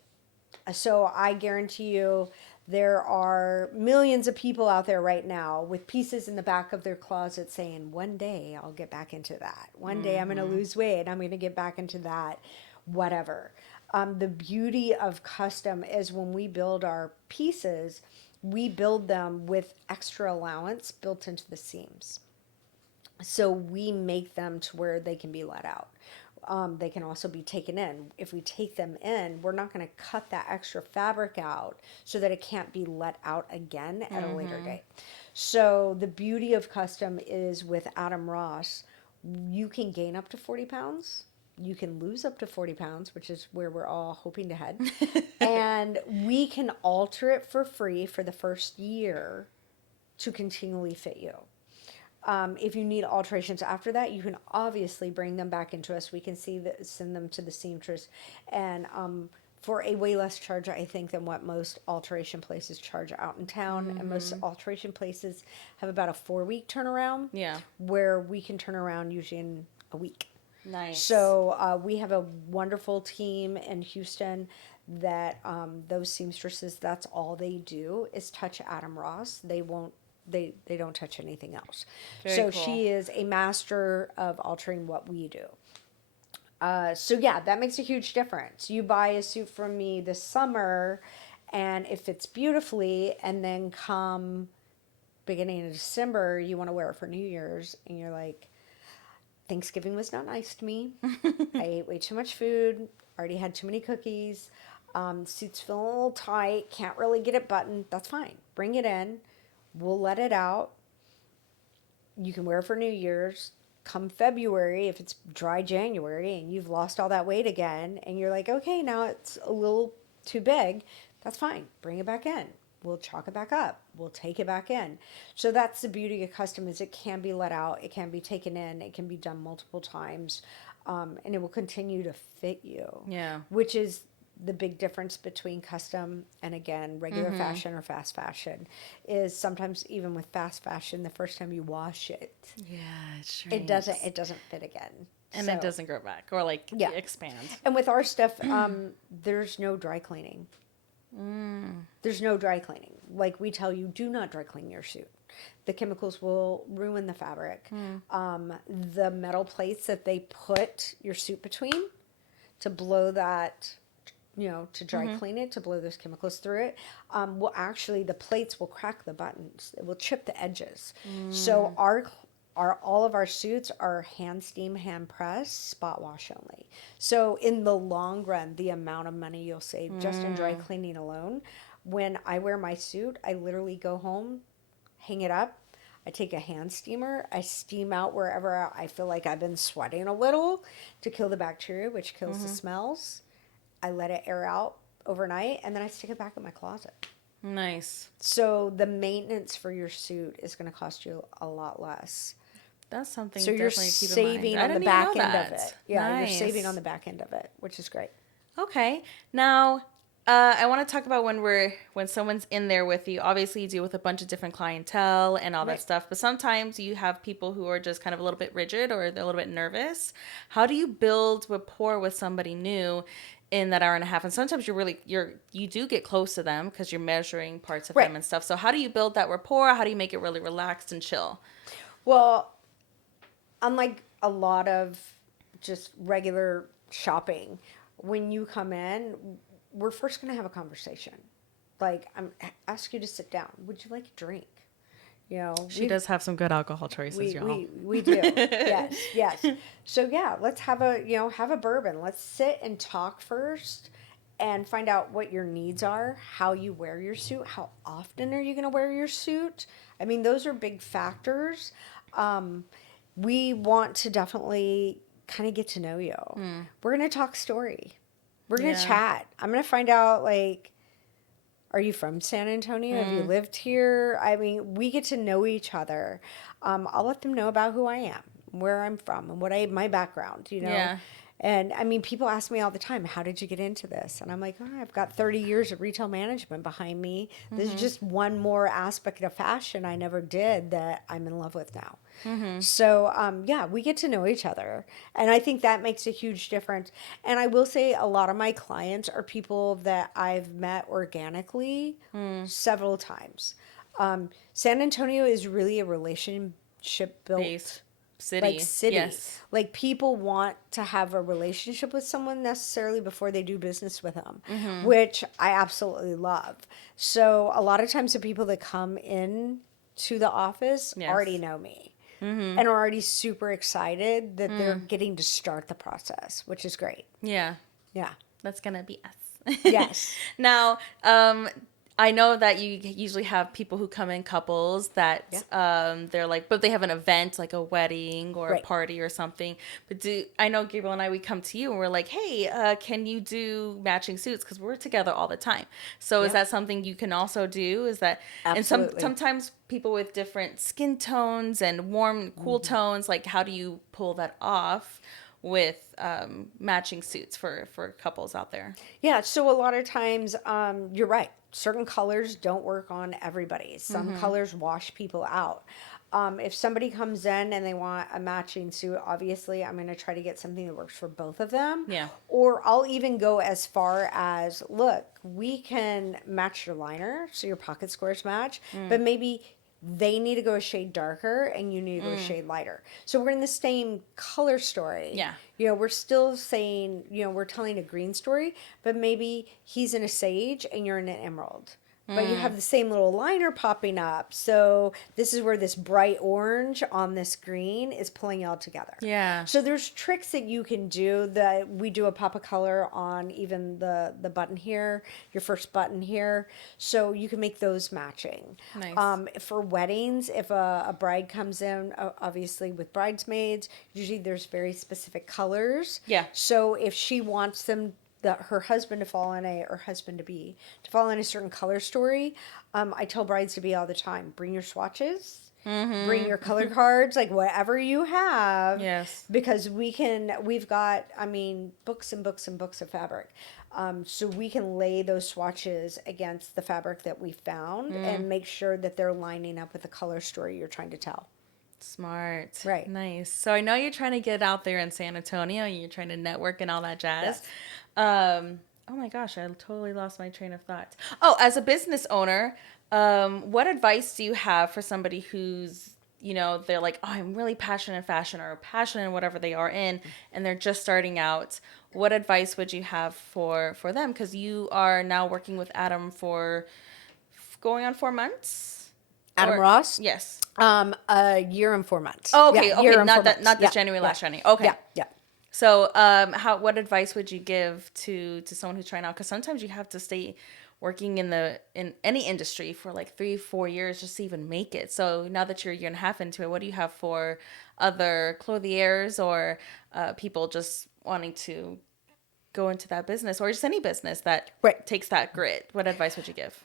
So I guarantee you there are millions of people out there right now with pieces in the back of their closet saying, one day I'll get back into that. One day I'm going to lose weight. I'm going to get back into that, whatever. The beauty of custom is when we build our pieces, we build them with extra allowance built into the seams. So we make them to where they can be let out. They can also be taken in. If we take them in, we're not going to cut that extra fabric out so that it can't be let out again at a later date. So the beauty of custom is with Adam Ross, you can gain up to 40 pounds. You can lose up to 40 pounds, which is where we're all hoping to head. And we can alter it for free for the first year to continually fit you. If you need alterations after that, you can obviously bring them back into us. We can send them to the seamstress, and for a way less charge, I think, than what most alteration places charge out in town. And most alteration places have about a 4-week turnaround. Yeah. Where we can turn around usually in a week. Nice. So we have a wonderful team in Houston that those seamstresses, that's all they do is touch Adam Ross. They don't touch anything else. Very so cool. She is a master of altering what we do. So yeah, that makes a huge difference. You buy a suit from me this summer and it fits beautifully, and then come beginning of December, you want to wear it for New Year's, and you're like, Thanksgiving was not nice to me. I ate way too much food, already had too many cookies. Suit's feeling a little tight, can't really get it buttoned. That's fine. Bring it in. We'll let it out. You can wear it for New Year's. Come February, if it's dry January and you've lost all that weight again, and you're like, okay, now it's a little too big, that's fine. Bring it back in. We'll chalk it back up. We'll take it back in. So that's the beauty of custom, is it can be let out. It can be taken in. It can be done multiple times. And it will continue to fit you. Yeah. Which is the big difference between custom and, again, regular fashion or fast fashion, is sometimes even with fast fashion, the first time you wash it, Yeah, it's it doesn't fit again. And So- it doesn't grow back or expand. And with our stuff, there's no dry cleaning. There's no dry cleaning. Like we tell you, do not dry clean your suit. The chemicals will ruin the fabric. The metal plates that they put your suit between to blow that, to dry clean it, to blow those chemicals through it, will actually, the plates will crack the buttons. It will chip the edges. So all of our suits are hand steam, hand press, spot wash only. So in the long run, the amount of money you'll save just in dry cleaning alone. When I wear my suit, I literally go home, hang it up. I take a hand steamer. I steam out wherever I feel like I've been sweating a little to kill the bacteria, which kills the smells. I let it air out overnight, and then I stick it back in my closet. Nice. So the maintenance for your suit is going to cost you a lot less. That's something So you're definitely to keep in saving mind. on I the didn't back even know end of that. it. Yeah, Nice. you're saving on the back end of it, which is great. Okay. Now, I want to talk about when someone's in there with you. Obviously, you deal with a bunch of different clientele and all that Right. stuff, but sometimes you have people who are just kind of a little bit rigid or they're a little bit nervous. How do you build rapport with somebody new in that hour and a half? And sometimes you do get close to them because you're measuring parts of Right. them and stuff. So how do you build that rapport? How do you make it really relaxed and chill? Well, unlike a lot of just regular shopping, when you come in, we're first going to have a conversation. Like, ask you to sit down. Would you like a drink? She does have some good alcohol choices, y'all. We do. Yes. So yeah, let's have a bourbon. Let's sit and talk first and find out what your needs are, how you wear your suit, how often are you going to wear your suit? I mean, those are big factors. We want to definitely kind of get to know you. We're going to talk story. We're going to chat. I'm going to find out, like, are you from San Antonio? Have you lived here? I mean, we get to know each other. I'll let them know about who I am, where I'm from, and my background, Yeah. And I mean, people ask me all the time, how did you get into this? And I'm like, I've got 30 years of retail management behind me. This is just one more aspect of fashion I never did that I'm in love with now. So, yeah, we get to know each other. And I think that makes a huge difference. And I will say a lot of my clients are people that I've met organically several times. San Antonio is really a relationship built Based city. city. Yes. Like, people want to have a relationship with someone necessarily before they do business with them, which I absolutely love. So a lot of times the people that come in to the office Yes. already know me. and are already super excited that they're getting to start the process, which is great. Yeah. Yeah. That's gonna be us. Yes. Now, I know that you usually have people who come in couples that they're like, but they have an event like a wedding or a Right. party or something. But I know Gabriel and I, we come to you and we're like, hey, can you do matching suits? Because we're together all the time. So is Yep. that something you can also do? Is that and Absolutely. sometimes people with different skin tones and warm, cool tones, like how do you pull that off with matching suits for couples out there? Yeah, so a lot of times, you're right. Certain colors don't work on everybody. Some colors wash people out. If somebody comes in and they want a matching suit, obviously I'm going to try to get something that works for both of them. Yeah. Or I'll even go as far as, look, we can match your liner, so your pocket squares match, but maybe they need to go a shade darker and you need to go a shade lighter. So we're in the same color story. Yeah. We're still saying, we're telling a green story, but maybe he's in a sage and you're in an emerald. But you have the same little liner popping up. So this is where this bright orange on this green is pulling it all together. Yeah. So there's tricks that you can do that we do a pop of color on even the button here, your first button here. So you can make those matching. Nice. For weddings, if a bride comes in, obviously with bridesmaids, usually there's very specific colors. Yeah. So if she wants her husband to fall in or husband to be to fall in a certain color story, I tell brides to be all the time, bring your swatches, bring your color cards, like whatever you have. Yes. Because we've got, books and books and books of fabric. So we can lay those swatches against the fabric that we found and make sure that they're lining up with the color story you're trying to tell. Smart. Right. Nice. So I know you're trying to get out there in San Antonio and you're trying to network and all that jazz. Yes. Oh my gosh, I totally lost my train of thought. Oh, as a business owner, what advice do you have for somebody who's, they're like, oh, I'm really passionate in fashion or passionate in whatever they are in, and they're just starting out. What advice would you have for them? Because you are now working with Adam for going on 4 months. Adam Ross? Yes. A year and 4 months. Oh, okay, Yeah, okay, year and not 4 that, months. not this Yeah, January, yeah. last January. Okay. Yeah. So, what advice would you give to someone who's trying out? Because sometimes you have to stay working in any industry for like 3-4 years just to even make it. So now that you're a year and a half into it, what do you have for other clothiers or people just wanting to go into that business or just any business that Right. takes that grit? What advice would you give?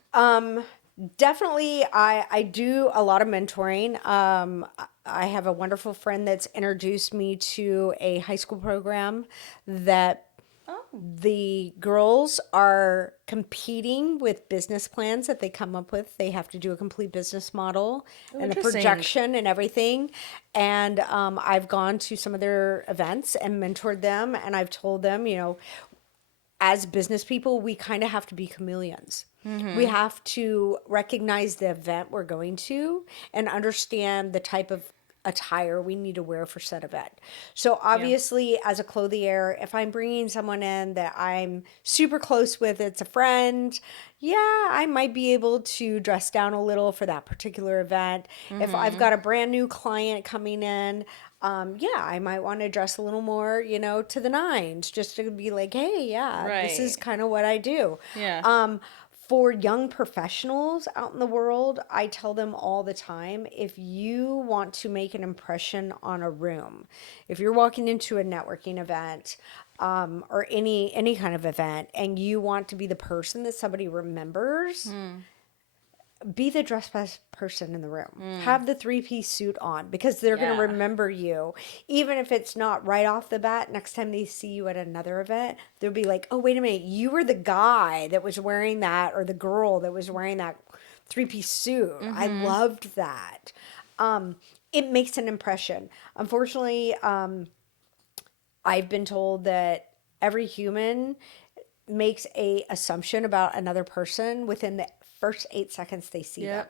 Definitely, I do a lot of mentoring. I have a wonderful friend that's introduced me to a high school program that the girls are competing with business plans that they come up with. They have to do a complete business model and a interesting. projection and everything. And I've gone to some of their events and mentored them, and I've told them, as business people, we kind of have to be chameleons. We have to recognize the event we're going to and understand the type of attire we need to wear for said event. So obviously, as a clothier, if I'm bringing someone in that I'm super close with, it's a friend, I might be able to dress down a little for that particular event. If I've got a brand new client coming in, I might want to dress a little more, to the nines, just to be like, hey, this is Right. kind of what I do. Yeah. For young professionals out in the world, I tell them all the time, if you want to make an impression on a room, if you're walking into a networking event, or any kind of event, and you want to be the person that somebody remembers, be the dress best person in the room. Have the 3-piece suit on, because they're going to Yeah. remember you. Even if it's not right off the bat, next time they see you at another event, they'll be like, oh, wait a minute, you were the guy that was wearing that, or the girl that was wearing that 3-piece suit. I loved that. It makes an impression. Unfortunately, I've been told that every human makes a assumption about another person within the first 8 seconds they see them.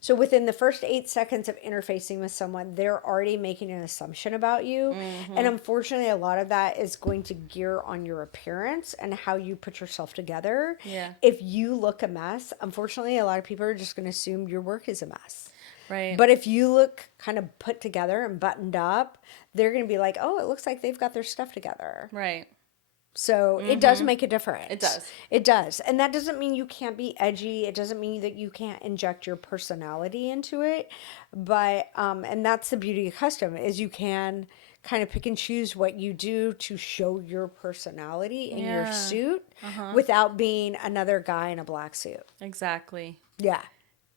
So within the first 8 seconds of interfacing with someone, they're already making an assumption about you. And unfortunately, a lot of that is going to gear on your appearance and how you put yourself together. Yeah. If you look a mess, unfortunately, a lot of people are just going to assume your work is a mess. Right. But if you look kind of put together and buttoned up, they're going to be like, oh, it looks like they've got their stuff together. Right. So it does make a difference. It does. It does. And that doesn't mean you can't be edgy. It doesn't mean that you can't inject your personality into it. But, and that's the beauty of custom is you can kind of pick and choose what you do to show your personality in your Yeah. suit without being another guy in a black suit. Exactly. Yeah.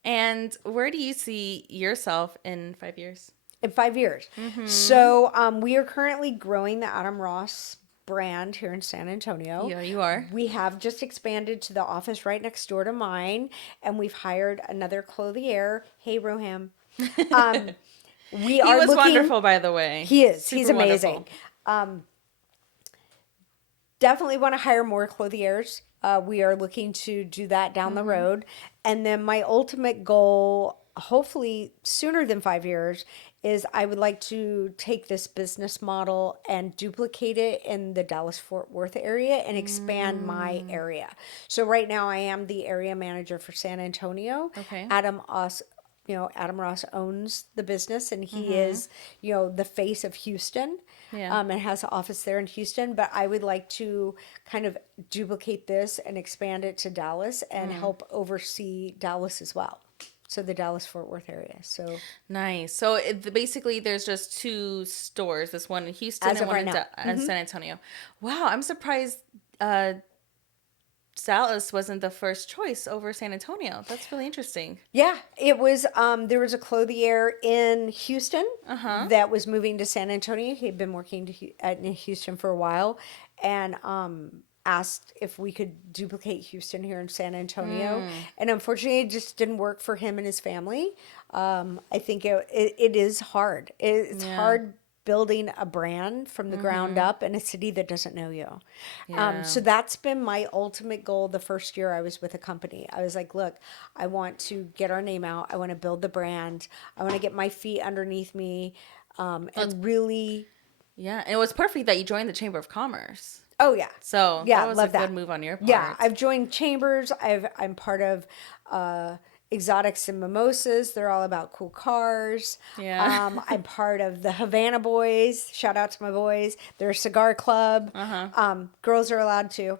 And where do you see yourself in 5 years? In 5 years. So we are currently growing the Adam Ross brand here in San Antonio. Yeah, you are. We have just expanded to the office right next door to mine, and we've hired another clothier. Hey, Roham. We He are was looking, wonderful, by the way. He is. Super He's amazing. wonderful. Definitely want to hire more clothiers. We are looking to do that down the road. And then my ultimate goal, hopefully sooner than 5 years, is I would like to take this business model and duplicate it in the Dallas-Fort Worth area and expand my area. So right now I am the area manager for San Antonio. Okay. Adam Ross owns the business, and he is, the face of Houston. Yeah. And has an office there in Houston. But I would like to kind of duplicate this and expand it to Dallas and help oversee Dallas as well. So the Dallas-Fort Worth area. So Nice. So basically, there's just 2 stores. This one in Houston As and of one right in now. San Antonio. Wow, I'm surprised Dallas wasn't the first choice over San Antonio. That's really interesting. yeah, it was. There was a clothier in Houston that was moving to San Antonio. He'd been working in Houston for a while, and asked if we could duplicate Houston here in San Antonio. And unfortunately, it just didn't work for him and his family. I think it is hard. It's hard building a brand from the ground up in a city that doesn't know you. Yeah. So that's been my ultimate goal the first year I was with a company. I was like, look, I want to get our name out. I want to build the brand. I want to get my feet underneath me and really... Yeah, and it was perfect that you joined the Chamber of Commerce. Oh, yeah. So Yeah, that was love a that. good move on your part. Yeah, I've joined chambers. I'm part of Exotics and Mimosas. They're all about cool cars. Yeah. I'm part of the Havana Boys. Shout out to my boys. They're a cigar club. Girls are allowed to.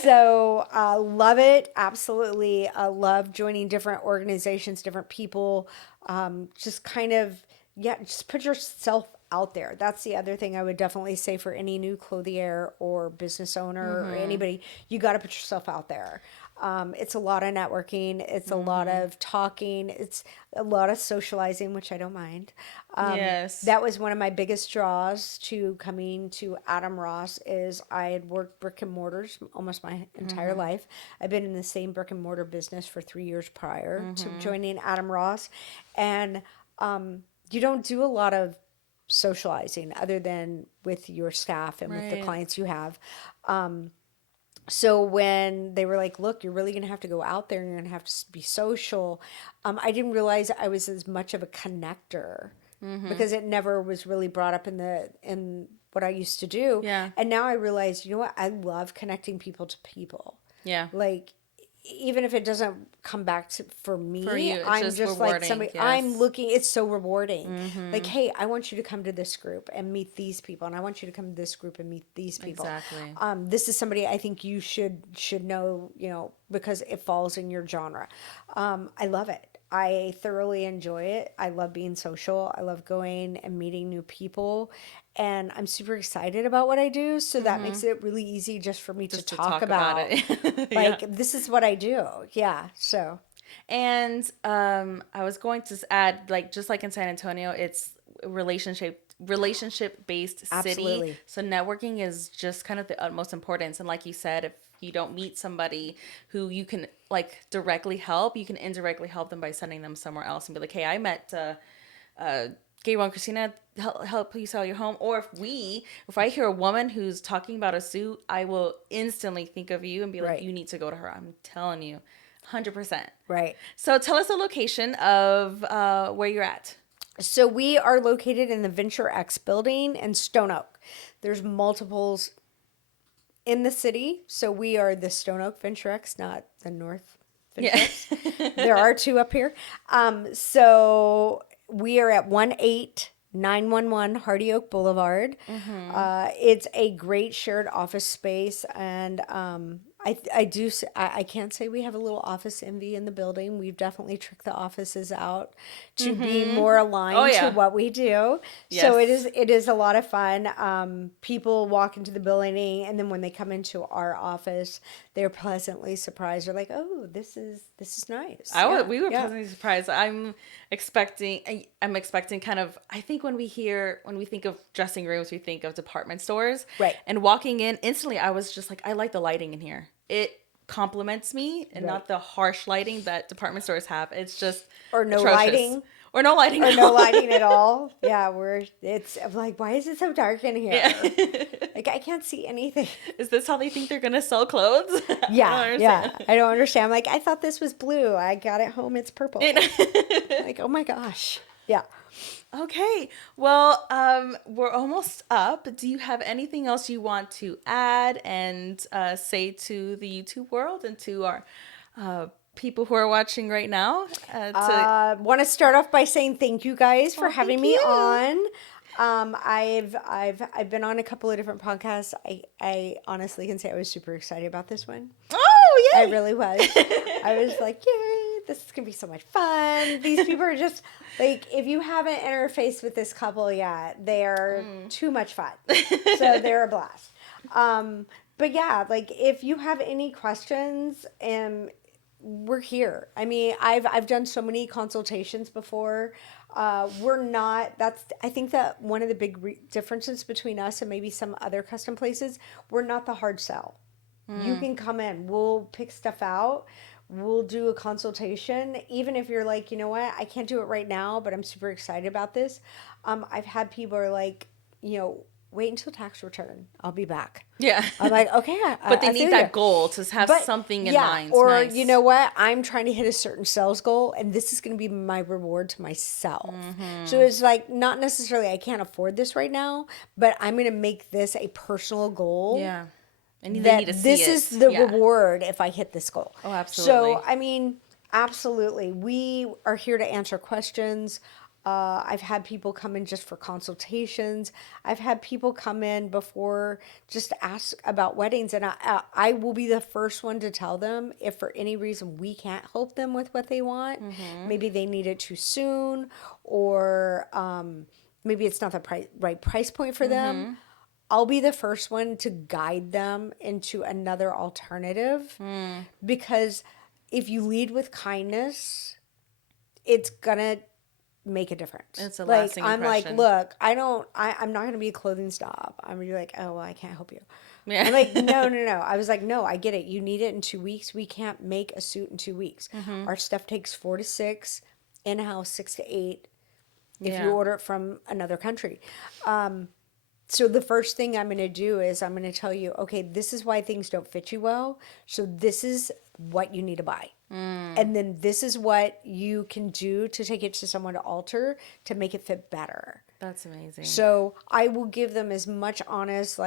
So love it. Absolutely love joining different organizations, different people. Just kind of, just put yourself out there. That's the other thing I would definitely say for any new clothier or business owner or anybody. You got to put yourself out there. It's a lot of networking. It's a lot of talking. It's a lot of socializing, which I don't mind. Yes. That was one of my biggest draws to coming to Adam Ross is I had worked brick and mortars almost my entire life. I've been in the same brick and mortar business for 3 years prior to joining Adam Ross. And you don't do a lot of socializing other than with your staff and with the clients you have. So when they were like, look, you're really going to have to go out there and you're going to have to be social. I didn't realize I was as much of a connector because it never was really brought up in what I used to do. Yeah. And now I realize, you know what? I love connecting people to people. Yeah. Like, even if it doesn't come back for me, For you, it's I'm just like rewarding, somebody, yes. I'm looking, it's so rewarding. Like, hey, I want you to come to this group and meet these people. And I want you to come to this group and meet these people. Exactly. This is somebody I think you should know, because it falls in your genre. I love it. I thoroughly enjoy it. I love being social. I love going and meeting new people. And I'm super excited about what I do. So that makes it really easy just for me to talk about it. like, this is what I do. Yeah. So. And I was going to add, like, just like in San Antonio, it's relationship based city. Absolutely. So networking is just kind of the utmost importance. And like you said, if you don't meet somebody who you can like directly help, you can indirectly help them by sending them somewhere else and be like, hey, I met Gabriel and Kristina, help you sell your home. Or if I hear a woman who's talking about a suit, I will instantly think of you and be like, Right. you need to go to her. I'm telling you, 100%. Right. So tell us the location of where you're at. So we are located in the Venture X building in Stone Oak. There's multiples in the city. So we are the Stone Oak Venture X, not the North Yeah. There are two up here. So we are at 18911 Hardy Oak Boulevard. It's a great shared office space, and I can't say we have a little office envy in the building. We've definitely tricked the offices out to be more aligned Oh, yeah. to what we do. So Yes. it is a lot of fun. People walk into the building, and then when they come into our office, they're pleasantly surprised. They're like, "Oh, this is nice." We were Yeah. pleasantly surprised. I'm expecting kind of, I think when we think of dressing rooms, we think of department stores. Right. And walking in instantly, I was just like, I like the lighting in here. It compliments me and Right. not the harsh lighting that department stores have. It's just Or no atrocious. lighting. Or no lighting. Or no lighting at all. Yeah, I'm like, why is it so dark in here? Yeah. Like, I can't see anything. Is this how they think they're going to sell clothes? I don't Yeah, understand. I don't understand. I'm like, I thought this was blue. I got it home. It's purple. Like, oh my gosh. Yeah. Okay. Well, we're almost up. Do you have anything else you want to add and say to the YouTube world and to our people who are watching right now? Want to start off by saying thank you guys for having thank me you. on. I've been on a couple of different podcasts. I honestly can say I was super excited about this one. Oh, I yay. really was. I was like, yay, this is gonna be so much fun. These people are just like, if you haven't interfaced with this couple yet, they are too much fun. So they're a blast. But yeah, like if you have any questions, we're here. I mean, I've done so many consultations before. We're not. I think that one of the big differences between us and maybe some other custom places, we're not the hard sell. You can come in. We'll pick stuff out. We'll do a consultation. Even if you're like, you know what, I can't do it right now, but I'm super excited about this. I've had people are like, wait until tax return. I'll be back. Yeah. I'm like, okay. But they I need feel that you. goal to have But something in yeah, mind. or Nice. you know what? I'm trying to hit a certain sales goal, and this is going to be my reward to myself. So it's like not necessarily I can't afford this right now, but I'm going to make this a personal goal. Yeah. And they That need to see this it. is the Yeah. reward if I hit this goal. Oh, absolutely. So I mean, absolutely, we are here to answer questions. I've had people come in just for consultations. I've had people come in before just to ask about weddings, and I will be the first one to tell them if for any reason we can't help them with what they want. Maybe they need it too soon, or maybe it's not the right price point for them. I'll be the first one to guide them into another alternative, because if you lead with kindness, it's gonna make a difference. It's a like lasting I'm like, impression. look, I'm not gonna be a clothing snob. I'm gonna be like, oh well, I can't help you. Yeah. I'm like, no. I was like, no, I get it. You need it in 2 weeks. We can't make a suit in 2 weeks. Our stuff takes 4 to 6, in-house 6 to 8 if Yeah. you order it from another country. So the first thing I'm going to do is I'm going to tell you, okay, this is why things don't fit you well. So this is what you need to buy. And then this is what you can do to take it to someone to alter to make it fit better. That's amazing. So I will give them as much honest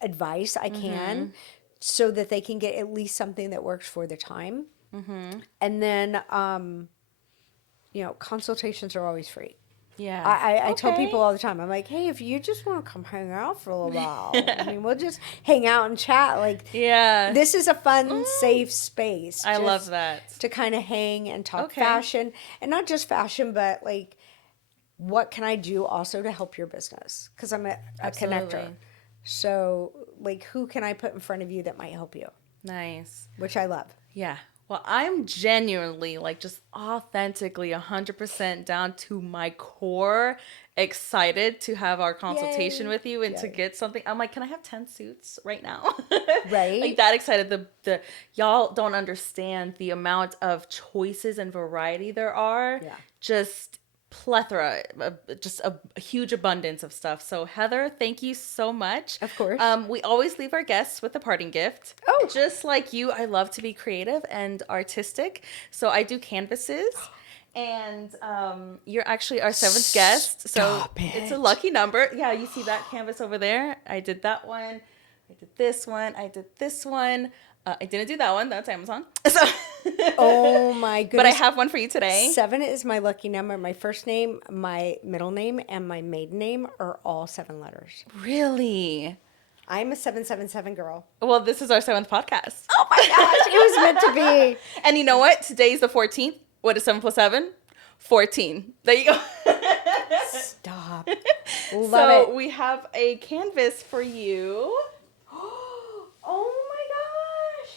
advice I can so that they can get at least something that works for the time. And then consultations are always free. Yeah. I tell Okay. people all the time, I'm like, hey, if you just want to come hang out for a little while, I mean, we'll just hang out and chat. Like, Yeah. this is a fun, safe space. I love just that. To kind of hang and talk Okay. fashion. And not just fashion, but like, what can I do also to help your business? Because I'm a connector. Absolutely. So, like, who can I put in front of you that might help you? Nice. Which I love. Yeah. Well, I'm genuinely, like, just authentically 100% down to my core excited to have our consultation Yay. with you and to Yay. get something. I'm like, can I have 10 suits right now? Right. Like, that excited. The y'all don't understand the amount of choices and variety there are. Yeah. Just plethora, just a huge abundance of stuff. So Heather, thank you so much. Of course. We always leave our guests with a parting gift. Oh. Just like you, I love to be creative and artistic. So I do canvases. And you're actually our 7th guest. So Stop it's a it. lucky number. Yeah, you see that canvas over there? I did that one. I did this one. I did this one. I didn't do that one. That's Amazon. So, Oh my but I goodness. have one for you today. 7 is my lucky number. My first name, my middle name, and my maiden name are all 7 letters. Really? I'm a 777 girl. Well, this is our 7th podcast. Oh my gosh, it was meant to be. And you know what? Today's the 14th. What is 7 plus 7? 14. There you go. Stop. Love So it. we have a canvas for you. Oh my gosh.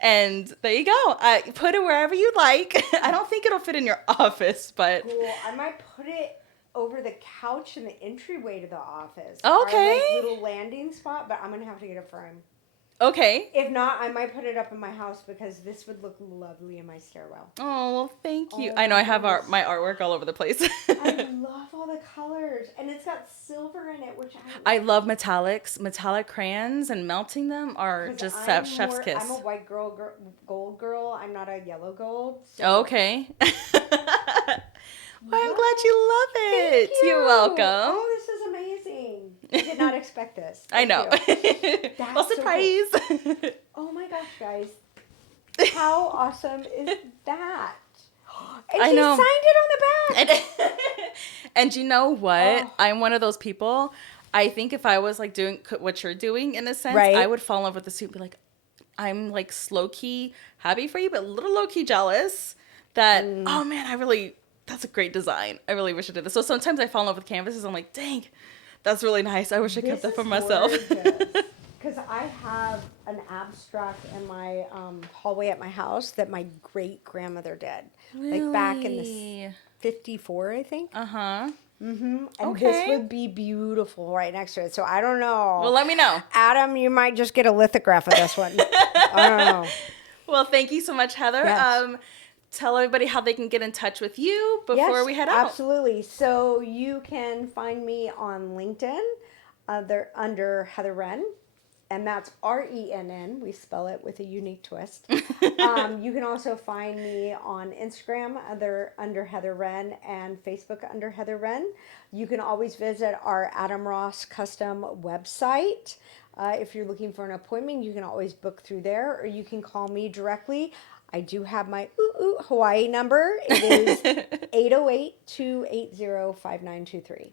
And there you go. Put it wherever you like. I don't think it'll fit in your office, but... Cool. I might put it over the couch in the entryway to the office. Okay. Our, little landing spot, but I'm going to have to get a frame. Okay. If not, I might put it up in my house because this would look lovely in my stairwell. Oh, well, thank you. Oh, I know I have goodness. my artwork all over the place. I love all the colors. And it's got silver in it, which I love metallics. Metallic crayons and melting them are just chef's kiss. I'm a white gold girl. I'm not a yellow gold. So. Okay. Well, I'm glad you love it. Thank you. You're welcome. Oh, this is amazing. I did not expect this. I know. Well, so surprise. Oh my gosh, guys. How awesome is that? And I she know. signed it on the back. And you know what? Oh. I'm one of those people. I think if I was like doing what you're doing in a sense, Right. I would fall in love with the suit and be like, I'm like low key happy for you, but a little low key jealous that, oh man, that's a great design. I really wish I did this. So sometimes I fall in love with canvases. I'm like, dang, that's really nice. I wish I kept that for myself. Because I have an abstract in my hallway at my house that my great grandmother did. Like back in the Really? 54, I think. Uh-huh. Mm-hmm. And Okay. this would be beautiful right next to it. So I don't know. Well, let me know. Adam, you might just get a lithograph of this one. I don't know. Well, thank you so much, Heather. Yes. Tell everybody how they can get in touch with you before we head out. Absolutely. So you can find me on LinkedIn under Heather Renn, and that's Renn. We spell it with a unique twist. You can also find me on Instagram under Heather Renn and Facebook under Heather Renn. You can always visit our Adam Ross Custom website. If you're looking for an appointment, you can always book through there, or you can call me directly. I do have my Hawaii number. It is 808-280-5923.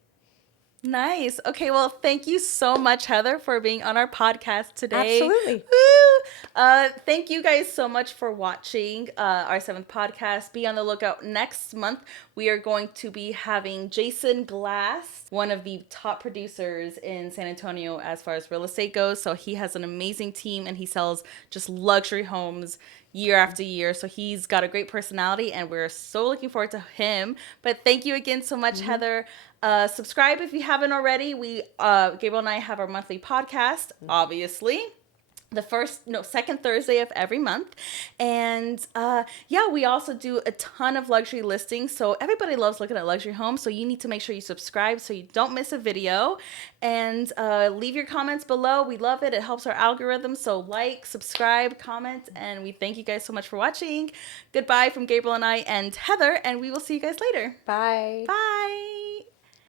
Nice. Okay, well, thank you so much, Heather, for being on our podcast today. Absolutely. Woo! Thank you guys so much for watching our 7th podcast. Be on the lookout next month. We are going to be having Jason Glass, one of the top producers in San Antonio as far as real estate goes. So he has an amazing team and he sells just luxury homes year after year. So he's got a great personality and we're so looking forward to him. But thank you again so much, Heather. Subscribe if you haven't already. Gabriel and I have our monthly podcast, obviously. Second Thursday of every month. And we also do a ton of luxury listings. So everybody loves looking at luxury homes. So you need to make sure you subscribe so you don't miss a video. And leave your comments below. We love it. It helps our algorithm. So like, subscribe, comment. And we thank you guys so much for watching. Goodbye from Gabriel and I and Heather. And we will see you guys later. Bye. Bye.